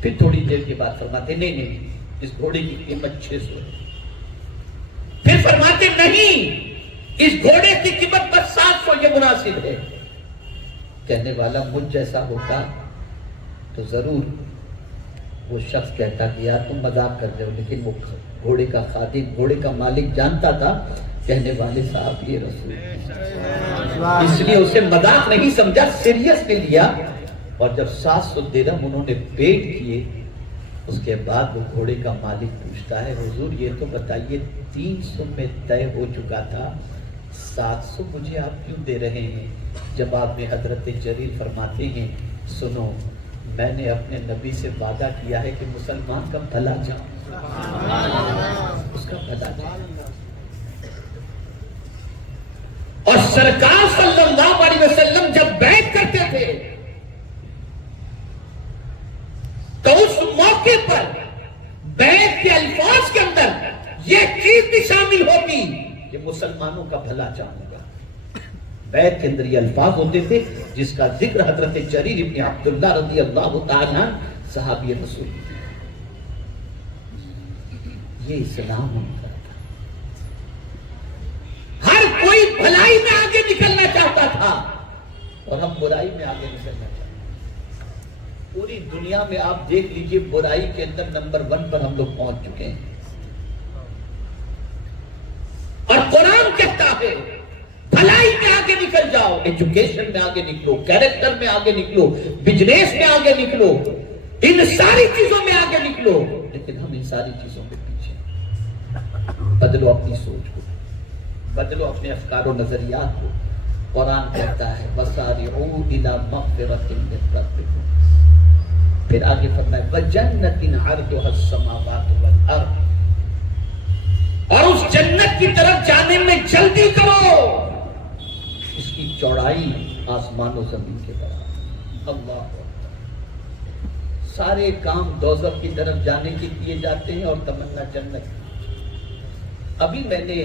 پھر تھوڑی دیر کے بعد فرماتے نہیں اس گھوڑے کی قیمت 600 ہے۔ پھر فرماتے نہیں اس گھوڑے کی قیمت بس 700، یہ مناسب ہے۔ کہنے والا مجھ جیسا ہوتا تو ضرور وہ شخص کہتا کہ یار تم مذاق کر رہے ہو، لیکن وہ گھوڑے کا خادم، گھوڑے کا مالک جانتا تھا کہنے والے صاحب یہ رسول، اس لیے اسے مذاق نہیں سمجھا، سیریس لے لیا۔ اور جب 700 درہم انہوں نے پیڈ کیے، اس کے بعد وہ گھوڑے کا مالک پوچھتا ہے حضور یہ تو بتائیے 300 میں طے ہو چکا تھا، 700 مجھے آپ کیوں دے رہے ہیں؟ جواب میں حضرت جریر فرماتے ہیں سنو، میں نے اپنے نبی سے وعدہ کیا ہے کہ مسلمان کا بھلا چاہوں، اس کا بھلا چاہوں۔ اور سرکار صلی اللہ علیہ وسلم جب بیعت کرتے تھے موقع پر بیعت کے الفاظ کے اندر یہ چیز بھی شامل ہوگی کہ مسلمانوں کا بھلا چاہوں گا. بیعت کے اندر یہ الفاظ ہوتے تھے جس کا ذکر حضرت جریر ابن عبداللہ رضی اللہ تعالیٰ صحابی رسول. یہ اسلام ہوتا تھا. ہر کوئی بھلائی میں آگے نکلنا چاہتا تھا اور ہم برائی میں آگے نکلنا چاہتے ہیں. پوری دنیا میں آپ دیکھ لیجئے برائی کے اندر نمبر 1 پر ہم لوگ پہنچ چکے ہیں. اور قرآن کہتا ہے بھلائی میں آگے نکل جاؤ, ایجوکیشن میں آگے نکلو, کیریکٹر میں آگے نکلو, بزنس میں آگے نکلو, ان ساری چیزوں میں آگے نکلو. لیکن ہم ان ساری چیزوں کے پیچھے. بدلو اپنی سوچ کو, بدلو اپنے افکار و نظریات کو. قرآن کہتا ہے وَسَارِعُوا إِلَىٰ مَغْفِرَةٍ مِّن رَّبِّكُمْ. پھر آگے فرمائے وَجَنَّةٍ عَرْضُهَا السَّمَاوَاتُ وَالْأَرْضُ. اور اس جنت کی طرف جانے میں جلدی کرو, اس کی چوڑائی آسمان و زمین کے برابر. اللہ اکبر. سارے کام دوزخ کی طرف جانے کے کیے جاتے ہیں اور تمنا جنت. ابھی میں نے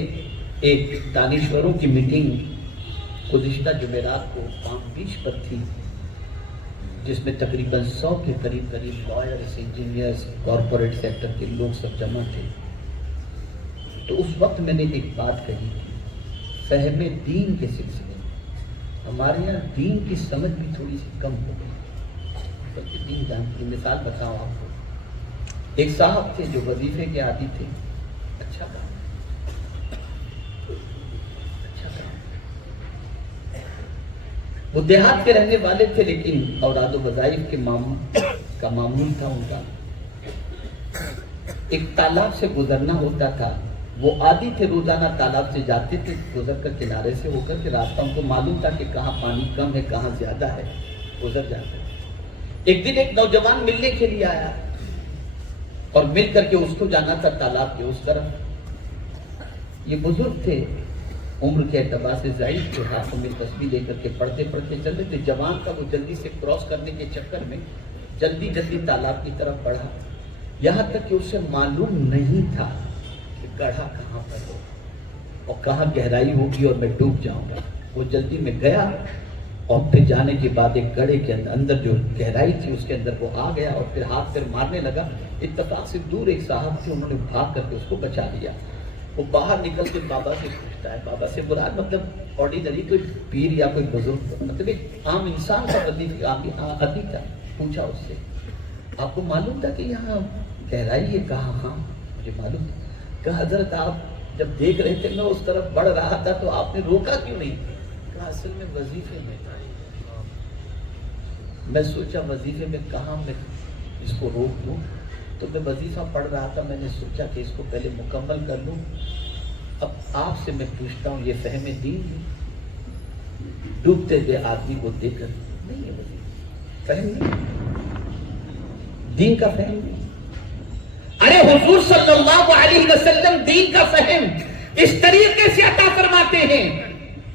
ایک دانشوروں کی میٹنگ گزشتہ جمعرات کو پام بیچ پر تھی, جس میں تقریباً 100 کے قریب لائرز, انجینئرز, کارپوریٹ سیکٹر کے لوگ سب جمع تھے. تو اس وقت میں نے ایک بات کہی تھی, فہم دین کے سلسلے میں ہمارے یہاں دین کی سمجھ بھی تھوڑی سی کم ہو گئی. بلکہ دین جانتی. مثال بتاؤں آپ کو, ایک صاحب تھے جو وظیفے کے عادی تھے. اچھا کام, اچھا کام. وہ دیہات کے رہنے والے تھے, لیکن اوراد و وظائف کے معمول تھا ان کا. ایک تالاب سے گزرنا ہوتا تھا. وہ عادی تھے, روزانہ تالاب سے جاتے تھے, گزر کر کنارے سے ہو کر کے راستہ ان کو معلوم تھا کہ کہاں پانی کم ہے کہاں زیادہ ہے, گزر جاتے. ایک دن ایک نوجوان ملنے کے لیے آیا اور مل کر کے اس کو جانا تھا تالاب کے اس طرف. یہ بزرگ تھے, عمر کے اعتبار سے ضعیف تھے, ہاتھوں میں تسبیح لے کر کے پڑھتے پڑھتے چل رہے تھے. جوان کا وہ جلدی سے کراس کرنے کے چکر میں جلدی تالاب کی طرف بڑھا, یہاں تک کہ اسے معلوم نہیں تھا گڑھا کہاں پر ہو اور کہاں گہرائی ہوگی اور میں ڈوب جاؤں گا. وہ جلدی میں گیا اور پھر جانے کے بعد ایک گڑھے کے اندر جو گہرائی تھی اس کے اندر وہ آ گیا اور پھر ہاتھ پھر مارنے لگا. اتفاق سے دور ایک صاحب تھے, انہوں نے بھاگ کر کے اس کو بچا لیا. وہ باہر نکل کے بابا سے پوچھتا ہے, بابا سے مراد مطلب آرڈینری کوئی پیر یا کوئی بزرگ, مطلب ایک عام انسان کا عادی تھا. پوچھا اس سے آپ کو معلوم تھا کہ یہاں گہرائی ہے؟ کہا ہاں مجھے معلوم تھا. کہا حضرت آپ جب دیکھ رہے تھے میں اس طرف بڑھ رہا تھا تو آپ نے روکا کیوں نہیں؟ کہا اصل میں وظیفے میں تھا, میں سوچا وظیفے میں کہاں میں اس کو روک دوں, تو میں وظیفہ پڑھ رہا تھا, میں نے سوچا کہ اس کو پہلے مکمل کر لوں. اب آپ سے میں پوچھتا ہوں یہ فہم دین ہے؟ ڈوبتے ہوئے آدمی کو دیکھ کر نہیں ہے وظیفہ, فہم نہیں, دین کا فہم نہیں. ارے حضور صلی اللہ علیہ وسلم دین کا فہم اس طریقے سے عطا فرماتے ہیں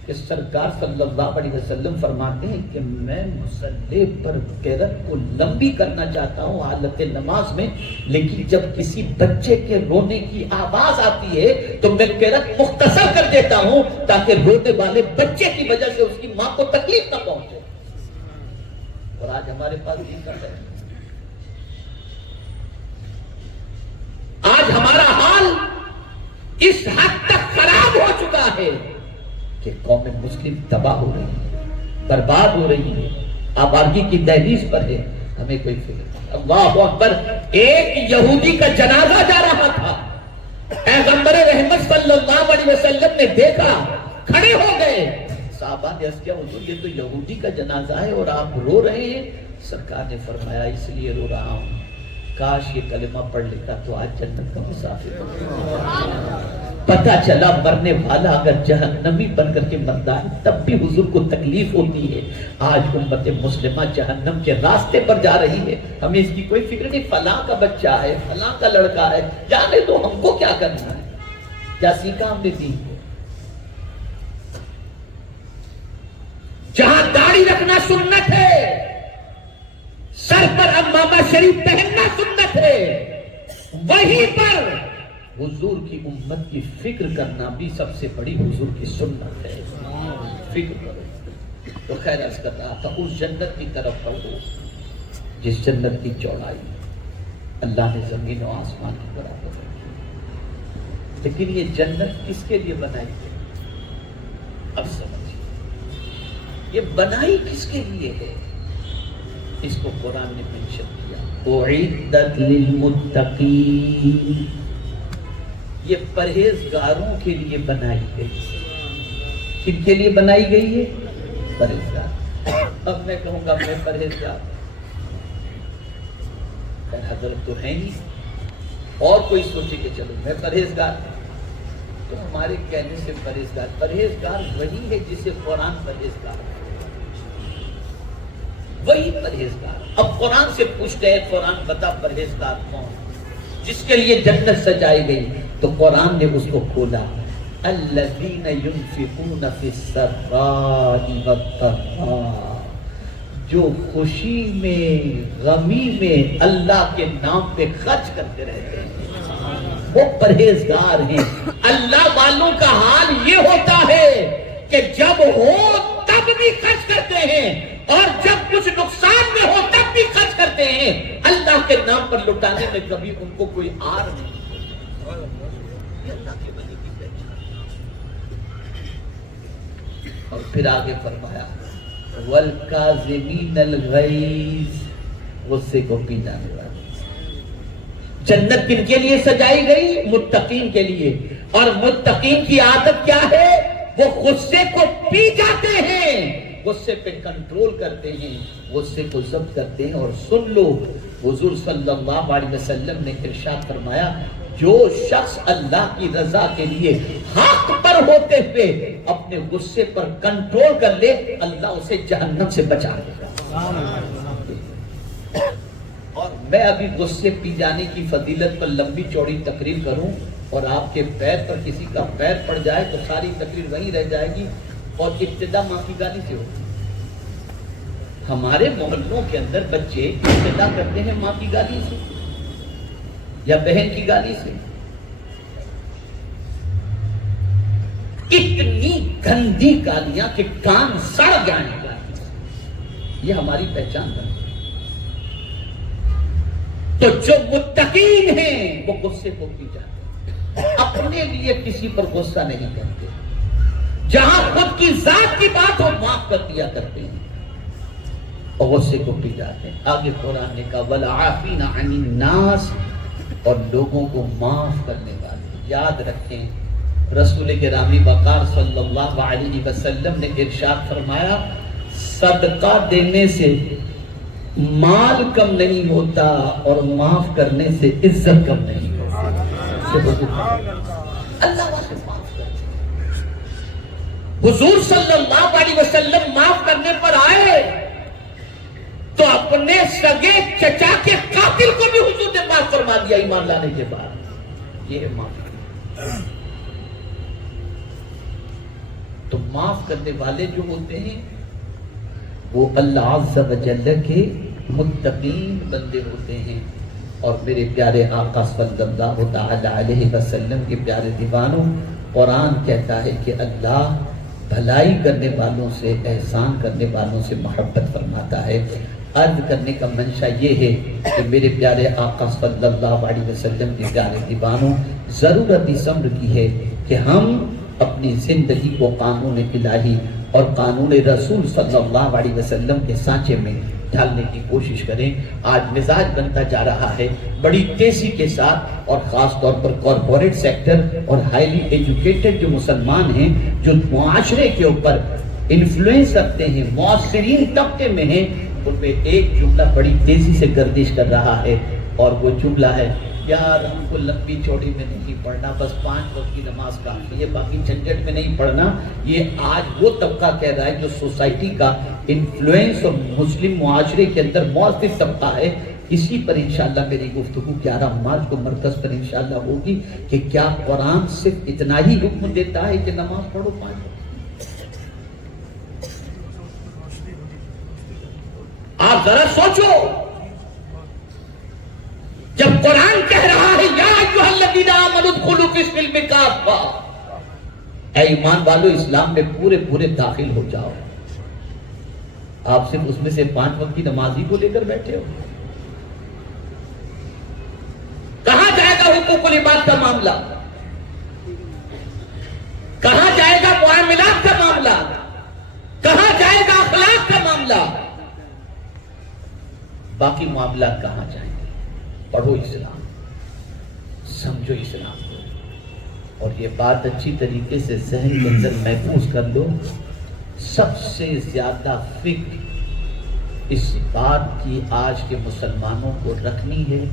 کہ سرکار صلی اللہ علیہ وسلم فرماتے ہیں کہ میں مصلی پر قرأت کو لمبی کرنا چاہتا ہوں حالت نماز میں, لیکن جب کسی بچے کے رونے کی آواز آتی ہے تو میں قرأت مختصر کر دیتا ہوں تاکہ رونے والے بچے کی وجہ سے اس کی ماں کو تکلیف نہ پہنچے. اور آج ہمارے پاس دین کا فہم, آج ہمارا حال اس حد تک خراب ہو چکا ہے کہ قوم مسلم تباہ ہو رہی ہے, برباد ہو رہی ہے, آبادی کی دہلیز پر ہے. ہمیں کوئی فکر نہیں. اللہ اکبر. ایک یہودی کا جنازہ جا رہا تھا, پیغمبر رحمت صلی اللہ علیہ وسلم نے دیکھا, کھڑے ہو گئے. صحابہ نے عرض کیا حضور یہ تو یہودی کا جنازہ ہے اور آپ رو رہے ہیں؟ سرکار نے فرمایا اس لیے رو رہا ہوں کاش یہ کلمہ پڑھ لیتا تو آج جنت کا مسافر ہوتا. پتہ چلا مرنے والا اگر جہنمی بن کر کے مرتا ہے تب بھی حضور کو تکلیف ہوتی ہے. آج امت مسلمہ جہنم کے راستے پر جا رہی ہے, ہمیں اس کی کوئی فکر نہیں. فلاں کا بچہ ہے, فلاں کا لڑکا ہے, جانے تو ہم کو کیا کرنا ہے, کیا سیکھا ہم نے دین کو. جہاں داڑھی رکھنا سنت ہے, سر پر امامہ شریف پہننا سنت ہے، وہیں پر حضور کی امت کی فکر کرنا بھی سب سے بڑی حضور کی سنت ہے۔ فکر کرو تو خیر عرض کر رہا تھا اس جنت کی طرف بڑھو جس جنت کی چوڑائی اللہ نے زمین و آسمان کی برابر رکھی، لیکن یہ جنت کس کے لیے بنائی ہے؟ اب سمجھیں یہ بنائی کس کے لیے ہے؟ اس کو قرآن نے منشن کیا، اعدت للمتقین، یہ پرہیزگاروں کے لیے بنائی گئی۔ کن کے لیے بنائی گئی ہے؟ پرہیزگار۔ اب میں کہوں گا میں پرہیزگار، حضرت تو ہے نہیں، اور کوئی سوچے کہ چلو میں پرہیزگار، تو ہمارے کہنے سے پرہیزگار وہی ہے جسے قرآن پرہیزگار ہے، وہی پرہیزگار۔ اب قرآن سے پوچھتے ہیں قرآن بتا پرہیزگار کون جس کے لیے جنت سجائی گئی؟ تو قرآن نے اس کو کھولا، الذین ينفقون فی السراء والضراء، جو خوشی میں غمی میں اللہ کے نام پہ خرچ کرتے رہتے ہیں، وہ پرہیزگار ہیں۔ اللہ والوں کا حال یہ ہوتا ہے کہ جب ہو تب بھی خرچ کرتے ہیں، اور جب کچھ نقصان میں ہو تب بھی خرچ کرتے ہیں۔ اللہ کے نام پر لٹانے میں کبھی ان کو کوئی آر نہیں۔ یہ اللہ کے ولی کی پہچان۔ اور پھر آگے فرمایا وَالْكَاظِمِينَ الْغَيْظَ، غصے کو پی جانے والے۔ جنت کن کے لیے سجائی گئی؟ متقین کے لیے، اور متقین کی عادت کیا ہے؟ وہ غصے کو پی جاتے ہیں، غصے پہ کنٹرول کرتے ہیں، غصے کو ضبط کرتے ہیں۔ اور سن لو حضور صلی اللہ علیہ وسلم نے ارشاد فرمایا، جو شخص اللہ کی رضا کے لیے حق پر ہوتے ہوئے اپنے غصے پر کنٹرول کر لے، اللہ اسے جہنم سے بچا لے گا۔ اور میں ابھی غصے پی جانے کی فضیلت پر لمبی چوڑی تقریر کروں اور آپ کے پیر پر کسی کا پیر پڑ جائے تو ساری تقریر وہیں رہ جائے گی، اور ابتدا ماں کی گالی سے ہوتی ہے۔ ہمارے محلوں کے اندر بچے ابتدا کرتے ہیں ماں کی گالی سے یا بہن کی گالی سے۔ اتنی گندی گالیاں کہ کان سڑ جائیں گالیاں، یہ ہماری پہچان ہے۔ تو جو متقین ہیں وہ غصے کو پی جاتے ہیں، اپنے لیے کسی پر غصہ نہیں کرتے، جہاں خود کی ذات کی بات ہو معاف کر دیا کرتے ہیں اور غصے کو پی جاتے ہیں۔ آگے قرآن نے کہا وَالْعَافِينَ عَنِ النَّاسِ، اور لوگوں کو معاف کرنے والے۔ یاد رکھیں رسول گرامی وقار صلی اللہ علیہ وسلم نے ارشاد فرمایا، صدقہ دینے سے مال کم نہیں ہوتا اور معاف کرنے سے عزت کم نہیں ہوتی۔ اللہ سے معاف کرتے، حضور صلی اللہ علیہ وسلم معاف کرنے پر آئے تو اپنے سگے چچا کے قاتل کو بھی حضور نے معاف فرما دیا ایمان لانے کے بعد۔ یہ ہے معافی۔ تو معاف کرنے والے جو ہوتے ہیں وہ اللہ عز و جل کے متقین بندے ہوتے ہیں۔ اور میرے پیارے آقا صلی اللہ تعالی علیہ وسلم کے پیارے دیوانوں، قرآن کہتا ہے کہ اللہ بھلائی کرنے والوں سے، احسان کرنے والوں سے محبت فرماتا ہے۔ عرض کرنے کا منشا یہ ہے کہ میرے پیارے آقا صلی اللہ علیہ وسلم کے پیارے دیوانوں، ضرورت اس امر کی ہے کہ ہم اپنی زندگی کو قانون الہی اور قانون رسول صلی اللہ علیہ وسلم کے سانچے میں ڈھالنے کی کوشش کریں۔ آج مزاج بنتا جا رہا ہے بڑی تیزی کے ساتھ، اور خاص طور پر کارپوریٹ سیکٹر اور ہائیلی ایجوکیٹڈ جو مسلمان ہیں، جو معاشرے کے اوپر انفلوئنس رکھتے ہیں، معاصرین طبقے میں ہیں، ان میں ایک جملہ بڑی تیزی سے گردش کر رہا ہے، اور وہ جملہ ہے یار ہم کو لمبی چوڑی میں نہیں پڑھنا، بس 5 وقت کی نماز کافی ہے، باقی جھنجھٹ میں نہیں پڑھنا۔ یہ آج وہ طبقہ کہہ رہا ہے جو سوسائٹی کا انفلوئنس اور مسلم معاشرے کے اندر مؤثر طبقہ ہے۔ اسی پر انشاءاللہ میری گفتگو 11 مارچ کو مرکز پر انشاءاللہ ہوگی کہ کیا قرآن صرف اتنا ہی حکم دیتا ہے کہ نماز پڑھو 5 وقت؟ آپ ذرا سوچو، ادخلوا فی السلم کافہ، اے ایمان والو اسلام میں پورے پورے داخل ہو جاؤ۔ آپ صرف اس میں سے 5 وقت کی نمازی کو لے کر بیٹھے ہو۔ کہاں جائے گا حقوق العباد کا معاملہ؟ کہاں جائے گا معاملات کا معاملہ؟ کہاں جائے گا اخلاق کا معاملہ؟ باقی معاملات کہاں جائیں گے؟ پڑھو اسلام، سمجھو اسلام کو، اور یہ بات اچھی طریقے سے ذہن کے اندر محفوظ کر لو۔ سب سے زیادہ فکر اس بات کی آج کے مسلمانوں کو رکھنی ہے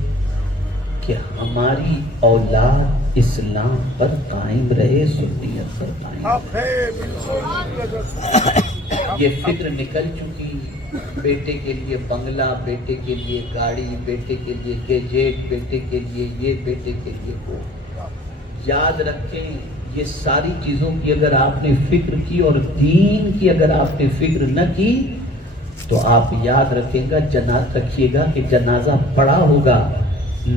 کہ ہماری اولاد اسلام پر قائم رہے، سنیت پر قائم رہے۔ یہ فکر نکل چکی، بیٹے کے لیے بنگلہ، بیٹے کے لیے گاڑی، بیٹے کے لیے گیجٹ، بیٹے کے لیے یہ، بیٹے کے لیے وہ۔ یاد رکھیں یہ ساری چیزوں کی اگر آپ نے فکر کی اور دین کی اگر آپ نے فکر نہ کی تو آپ یاد رکھیے گا کہ جنازہ پڑھا ہوگا،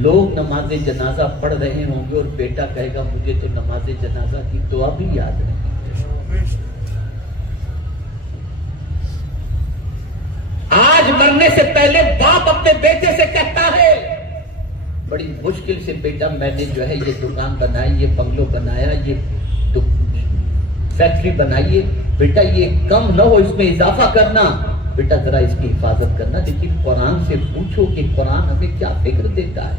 لوگ نماز جنازہ پڑھ رہے ہوں گے اور بیٹا کہے گا مجھے تو نماز جنازہ کی دعا بھی یاد نہیں۔ آج مرنے سے پہلے باپ اپنے بیٹے سے کہتا ہے بڑی مشکل سے بیٹا میں نے جو ہے یہ دکان بنائی، یہ بنگلو بنایا، یہ فیکٹری بنائی، بیٹا یہ کم نہ ہو، اس میں اضافہ کرنا، بیٹا ذرا اس کی حفاظت کرنا۔ لیکن قرآن سے پوچھو کہ قرآن ہمیں کیا فکر دیتا ہے؟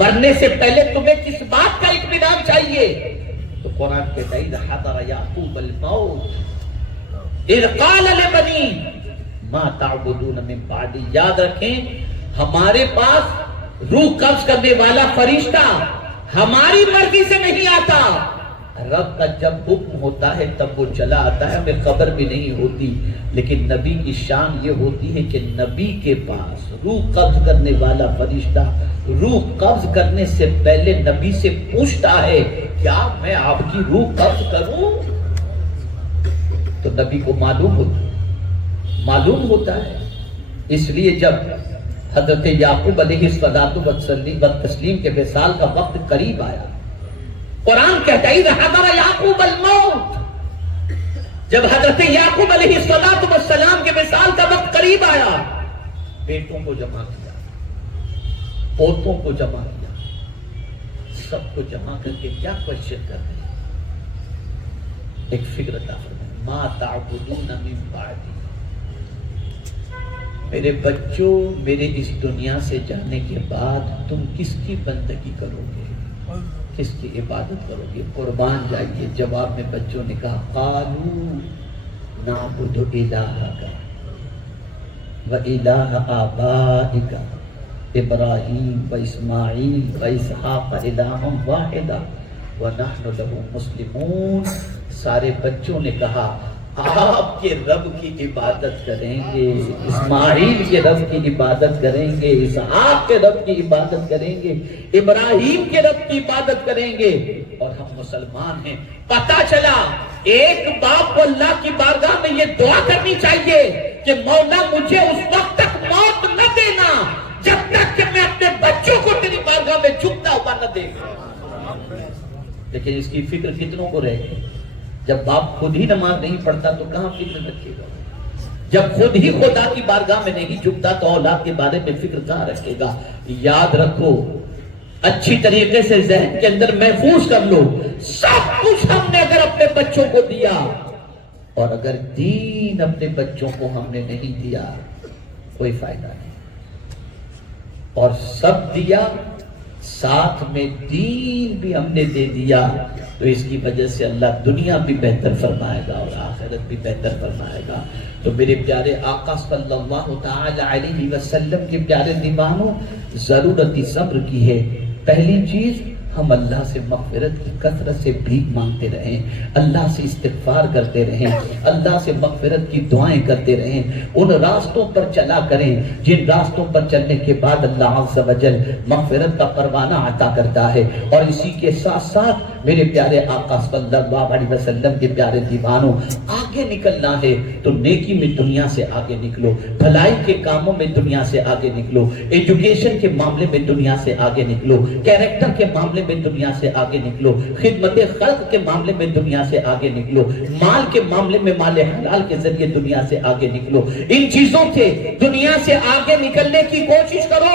مرنے سے پہلے تمہیں کس بات کا اطمینان چاہیے؟ تو قرآن کہتا ہے حضر یعقوب الموت اذ قال لبنی ما تعبدون من بعدی۔ یاد رکھیں ہمارے پاس روح قبض کرنے والا فرشتہ ہماری مرضی سے نہیں آتا، رب کا جب حکم ہوتا ہے تب وہ چلا آتا ہے، ہمیں خبر بھی نہیں ہوتی۔ لیکن نبی کی شان یہ ہوتی ہے کہ نبی کے پاس روح قبض کرنے والا فرشتہ روح قبض کرنے سے پہلے نبی سے پوچھتا ہے کیا میں آپ کی روح قبض کروں؟ تو نبی کو معلوم ہوتا ہے۔ اس لیے جب حضرت یعقوب علیہ السلام کے وصال کا وقت قریب آیا، قرآن کہتا ہے حضر یعقوب الموت، جب حضرت یعقوب علیہ السلام کے وصال کا وقت قریب آیا، بیٹوں کو جمع کیا، پوتوں کو جمع کیا، سب کو جمع کر کے کیا کوشچن کر رہے ہیں؟ ایک فکر عطا فرمائے، ما تعبدون من بعدی، میرے بچوں میرے اس دنیا سے جانے کے بعد تم کس کی بندگی کرو گے، کس کی عبادت کرو گے؟ قربان جائیے۔ جواب میں بچوں نے کہا قالوا نعبد الہک و الہ آبائک ابراہیم و اسماعیل و اسحاق الہا واحدا ونحن لہ مسلمون۔ سارے بچوں نے کہا آپ کے رب کی عبادت کریں گے، اسماعیل کے رب کی عبادت کریں گے، اسحاق کے رب کی عبادت کریں گے، ابراہیم کے رب کی عبادت کریں گے، اور ہم مسلمان ہیں۔ پتہ چلا ایک باپ کو اللہ کی بارگاہ میں یہ دعا کرنی چاہیے کہ مولا مجھے اس وقت تک موت نہ دینا جب تک کہ میں اپنے بچوں کو تیری بارگاہ میں جھکتا ہوا نہ دیکھوں۔ لیکن اس کی فکر کتنوں کو رہے گی؟ جب باپ خود ہی نماز نہیں پڑھتا تو کہاں فکر رکھے گا؟ جب خود ہی خدا کی بارگاہ میں نہیں جھکتا تو اولاد کے بارے میں فکر کہاں رکھے گا؟ یاد رکھو، اچھی طریقے سے ذہن کے اندر محفوظ کر لو، سب کچھ ہم نے اگر اپنے بچوں کو دیا اور اگر دین اپنے بچوں کو ہم نے نہیں دیا کوئی فائدہ نہیں، اور سب دیا ساتھ میں دین بھی ہم نے دے دیا تو اس کی وجہ سے اللہ دنیا بھی بہتر فرمائے گا اور آخرت بھی بہتر فرمائے گا۔ تو میرے پیارے آقا صلی اللہ تعالی علیہ وسلم کے پیارے دیوانوں، ضرورت صبر کی ہے۔ پہلی چیز ہم اللہ سے مغفرت کی کثرت سے بھیک مانگتے رہیں، اللہ سے استغفار کرتے رہیں، اللہ سے مغفرت کی دعائیں کرتے رہیں، ان راستوں پر چلا کریں جن راستوں پر چلنے کے بعد اللہ عز و جل مغفرت کا پروانہ عطا کرتا ہے۔ اور اسی کے ساتھ ساتھ میرے پیارے آقا صلی اللہ علیہ وسلم کے پیارے دیوانوں، آگے نکلنا ہے تو نیکی میں دنیا سے آگے نکلو، بھلائی کے کاموں میں دنیا سے آگے نکلو، ایجوکیشن کے معاملے میں دنیا سے آگے نکلو، کیریکٹر کے معاملے میں دنیا سے آگے نکلو، خدمت خلق کے معاملے میں دنیا سے آگے نکلو، مال کے معاملے میں مال حلال کے ذریعے دنیا سے آگے نکلو، ان چیزوں سے دنیا سے آگے نکلنے کی کوشش کرو،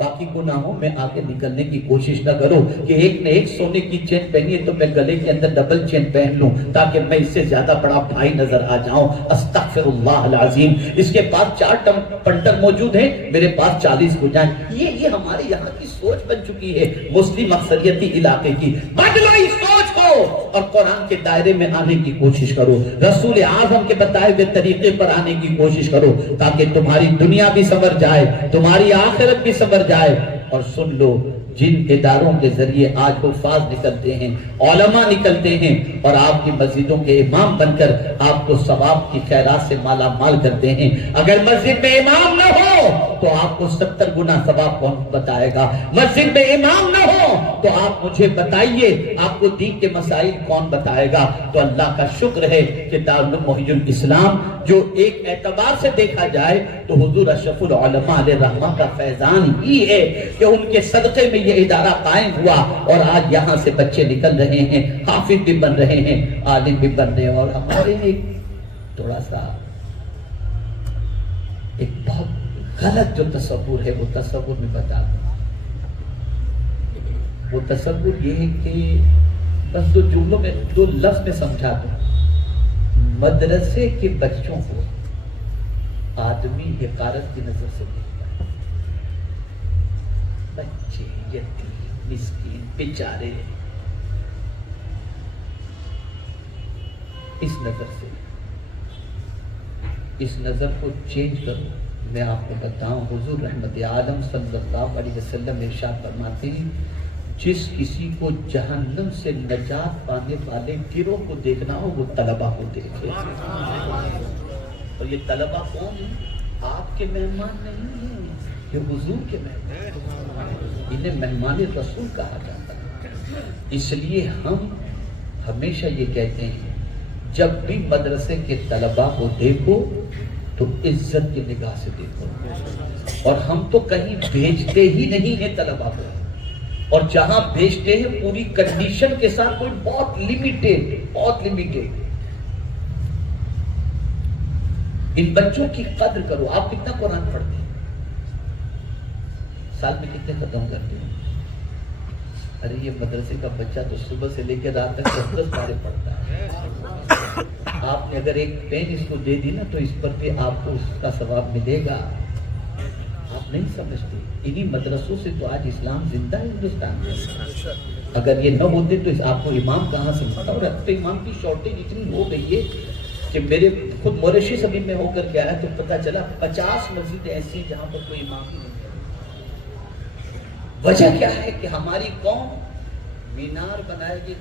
باقی گناہوں میں آگے نکلنے کی کوشش نہ کرو کہ ایک نے ایک سونے کی چین پہنی ہے تو میں گلے کے اندر ڈبل چین پہن لوں تاکہ میں اس سے زیادہ بڑا بھائی نظر آ جاؤں۔ استغفر اللہ العظیم۔ اس کے پاس 4 پنٹر موجود ہیں، میرے پاس 40 ہو جائیں۔ یہ ہمارے یہاں کی سوچ بن چکی ہے مسلم اکثریتی علاقے کی۔ بدلو اس سوچ کو اور قرآن کے دائرے میں آنے کی کوشش کرو، رسول اعظم کے بتائے ہوئے طریقے پر آنے کی کوشش کرو تاکہ تمہاری دنیا بھی سنور جائے، تمہاری آخرت بھی سنور جائے۔ اور سن لو، جن اداروں کے ذریعے آج حفاظ نکلتے ہیں، علماء نکلتے ہیں اور آپ کی مسجدوں کے امام بن کر آپ کو ثواب کی خیرات سے مالا مال کرتے ہیں، اگر مسجد میں امام نہ ہو تو آپ کو 70 گنا ثواب کون بتائے گا؟ مسجد میں امام نہ ہو تو آپ مجھے بتائیے آپ کو دین کے مسائل کون بتائے گا؟ تو اللہ کا شکر ہے کہ دارالعلوم محی الاسلام جو ایک اعتبار سے دیکھا جائے تو حضور اشرف العلماء علیہ رحمہ کا فیضان ہی ہے کہ ان کے صدقے میں یہ ادارہ قائم ہوا اور آج یہاں سے بچے نکل رہے ہیں، حافظ بھی بن رہے ہیں، عالم بھی بن رہے ہیں۔ اور ہمارے ایک تھوڑا سا ایک بہت غلط جو تصور ہے وہ تصور میں بتا دوں، وہ تصور یہ ہے کہ بس 2 جملوں میں 2 لفظ میں سمجھا دوں، مدرسے کے بچوں کو آدمی حقارت کی نظر سے دیکھتا ہے، بچے یتیم مسکین بیچارے، اس نظر سے، اس نظر کو چینج کرو۔ میں آپ کو بتاؤں حضور رحمت عالم صلی اللہ علیہ وسلم ارشاد فرماتے ہیں جس کسی کو جہنم سے نجات پانے والے گروہ کو دیکھنا ہو وہ طلبہ کو دیکھے۔ اور یہ طلبہ کون ہیں؟ آپ کے مہمان نہیں ہیں، یہ حضور کے مہمان، انہیں مہمان رسول کہا جاتا ہے۔ اس لیے ہم ہمیشہ یہ کہتے ہیں جب بھی مدرسے کے طلبہ کو دیکھو تو عزت کی نگاہ سے دیکھو، اور ہم تو کہیں بھیجتے ہی نہیں ہیں طلبہ کو، اور جہاں بھیجتے ہیں پوری کنڈیشن کے ساتھ، کوئی بہت لیمیٹیڈ۔ ان بچوں کی قدر کرو۔ آپ کتنا قرآن پڑھتے ہیں؟ سال میں کتنے ختم کرتے ہیں؟ ارے یہ مدرسے کا بچہ تو صبح سے لے کے رات تک 10 پارے پڑھتا ہے۔ آپ نے اگر ایک پین اس کو دے دی نا تو اس پر بھی آپ کو اس کا ثواب ملے گا۔ آپ نہیں سمجھتے، انہی مدرسوں سے تو آج اسلام زندہ ہے ہندوستان میں۔ اگر یہ نہ ہوتے تو آپ کو امام کہاں سے ملتا؟ اور اب تو امام کی شارٹیج اتنی ہو گئی ہے کہ میرے خود موریشیس ابھی میں ہو کر کے آیا تو پتا چلا 50 مسجدیں ایسی جہاں پر کوئی امام ہی نہیں ہے۔ وجہ کیا ہے کہ ہماری قوم مینار بنائے گی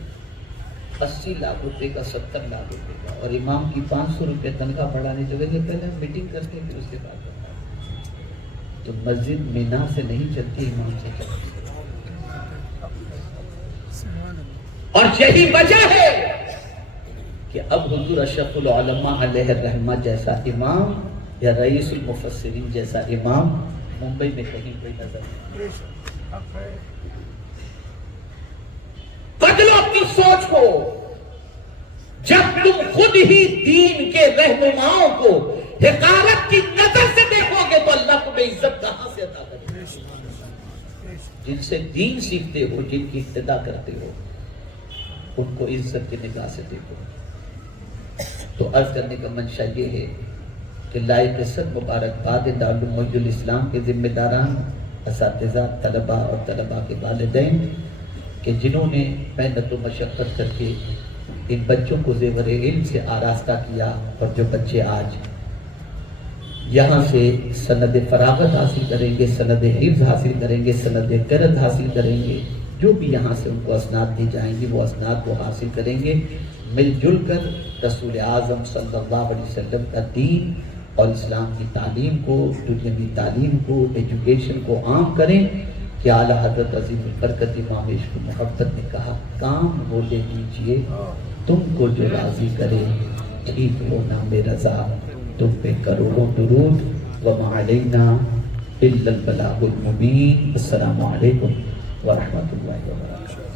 80 لاکھ روپے کا، 70 لاکھ روپے کا، اور امام کی 500 روپے تنخواہ بڑھانے چلے گئے، پہلے میٹنگ کرتے ہیں پھر اس کے بعد کرتے ہیں۔ تو مسجد مینار سے نہیں چلتی، امام سے چلتی۔ اور یہی وجہ ہے کہ اب حضور اشرف العلماء علیہ الرحمہ جیسا امام یا رئیس المفسرین جیسا امام ممبئی میں کہیں کوئی نظر نہیں۔ بدلو اپنی سوچ کو۔ جب تم خود ہی دین کے رہنماؤں کو حقارت کی نظر سے دیکھو گے تو اللہ کو بے عزت کہاں سے عطا کرے گا؟ جن سے دین سیکھتے ہو، جن کی اقتداء کرتے ہو، ان کو عزت کی نگاہ سے دیکھو۔ تو عرض کرنے کا منشا یہ ہے کہ لائق صد مبارکباد دارالعلوم محی الاسلام کے ذمہ داران، اساتذہ، طلباء اور طلباء کے والدین کہ جنہوں نے محنت و مشقت کر کے ان بچوں کو زیور علم سے آراستہ کیا، اور جو بچے آج یہاں سے سند فراغت حاصل کریں گے، سند حفظ حاصل کریں گے، سند قرأت حاصل کریں گے، جو بھی یہاں سے ان کو اسناد دی جائیں گی وہ اسناد وہ حاصل کریں گے، مل جل کر رسول اعظم صلی اللہ علیہ وسلم کا دین اور اسلام کی تعلیم کو، دنیاوی تعلیم کو، ایجوکیشن کو عام کریں کہ اعلیٰ حضرت عظیم البرکت امام عشق محبت نے کہا کام وہ لے لیجئے تم کو جو راضی کرے، ٹھیک ہو نام رضا، تم پہ کروڑوں درود، وما علینا الا البلاغ المبین۔ السلام علیکم ورحمۃ اللہ وبرکاتہ۔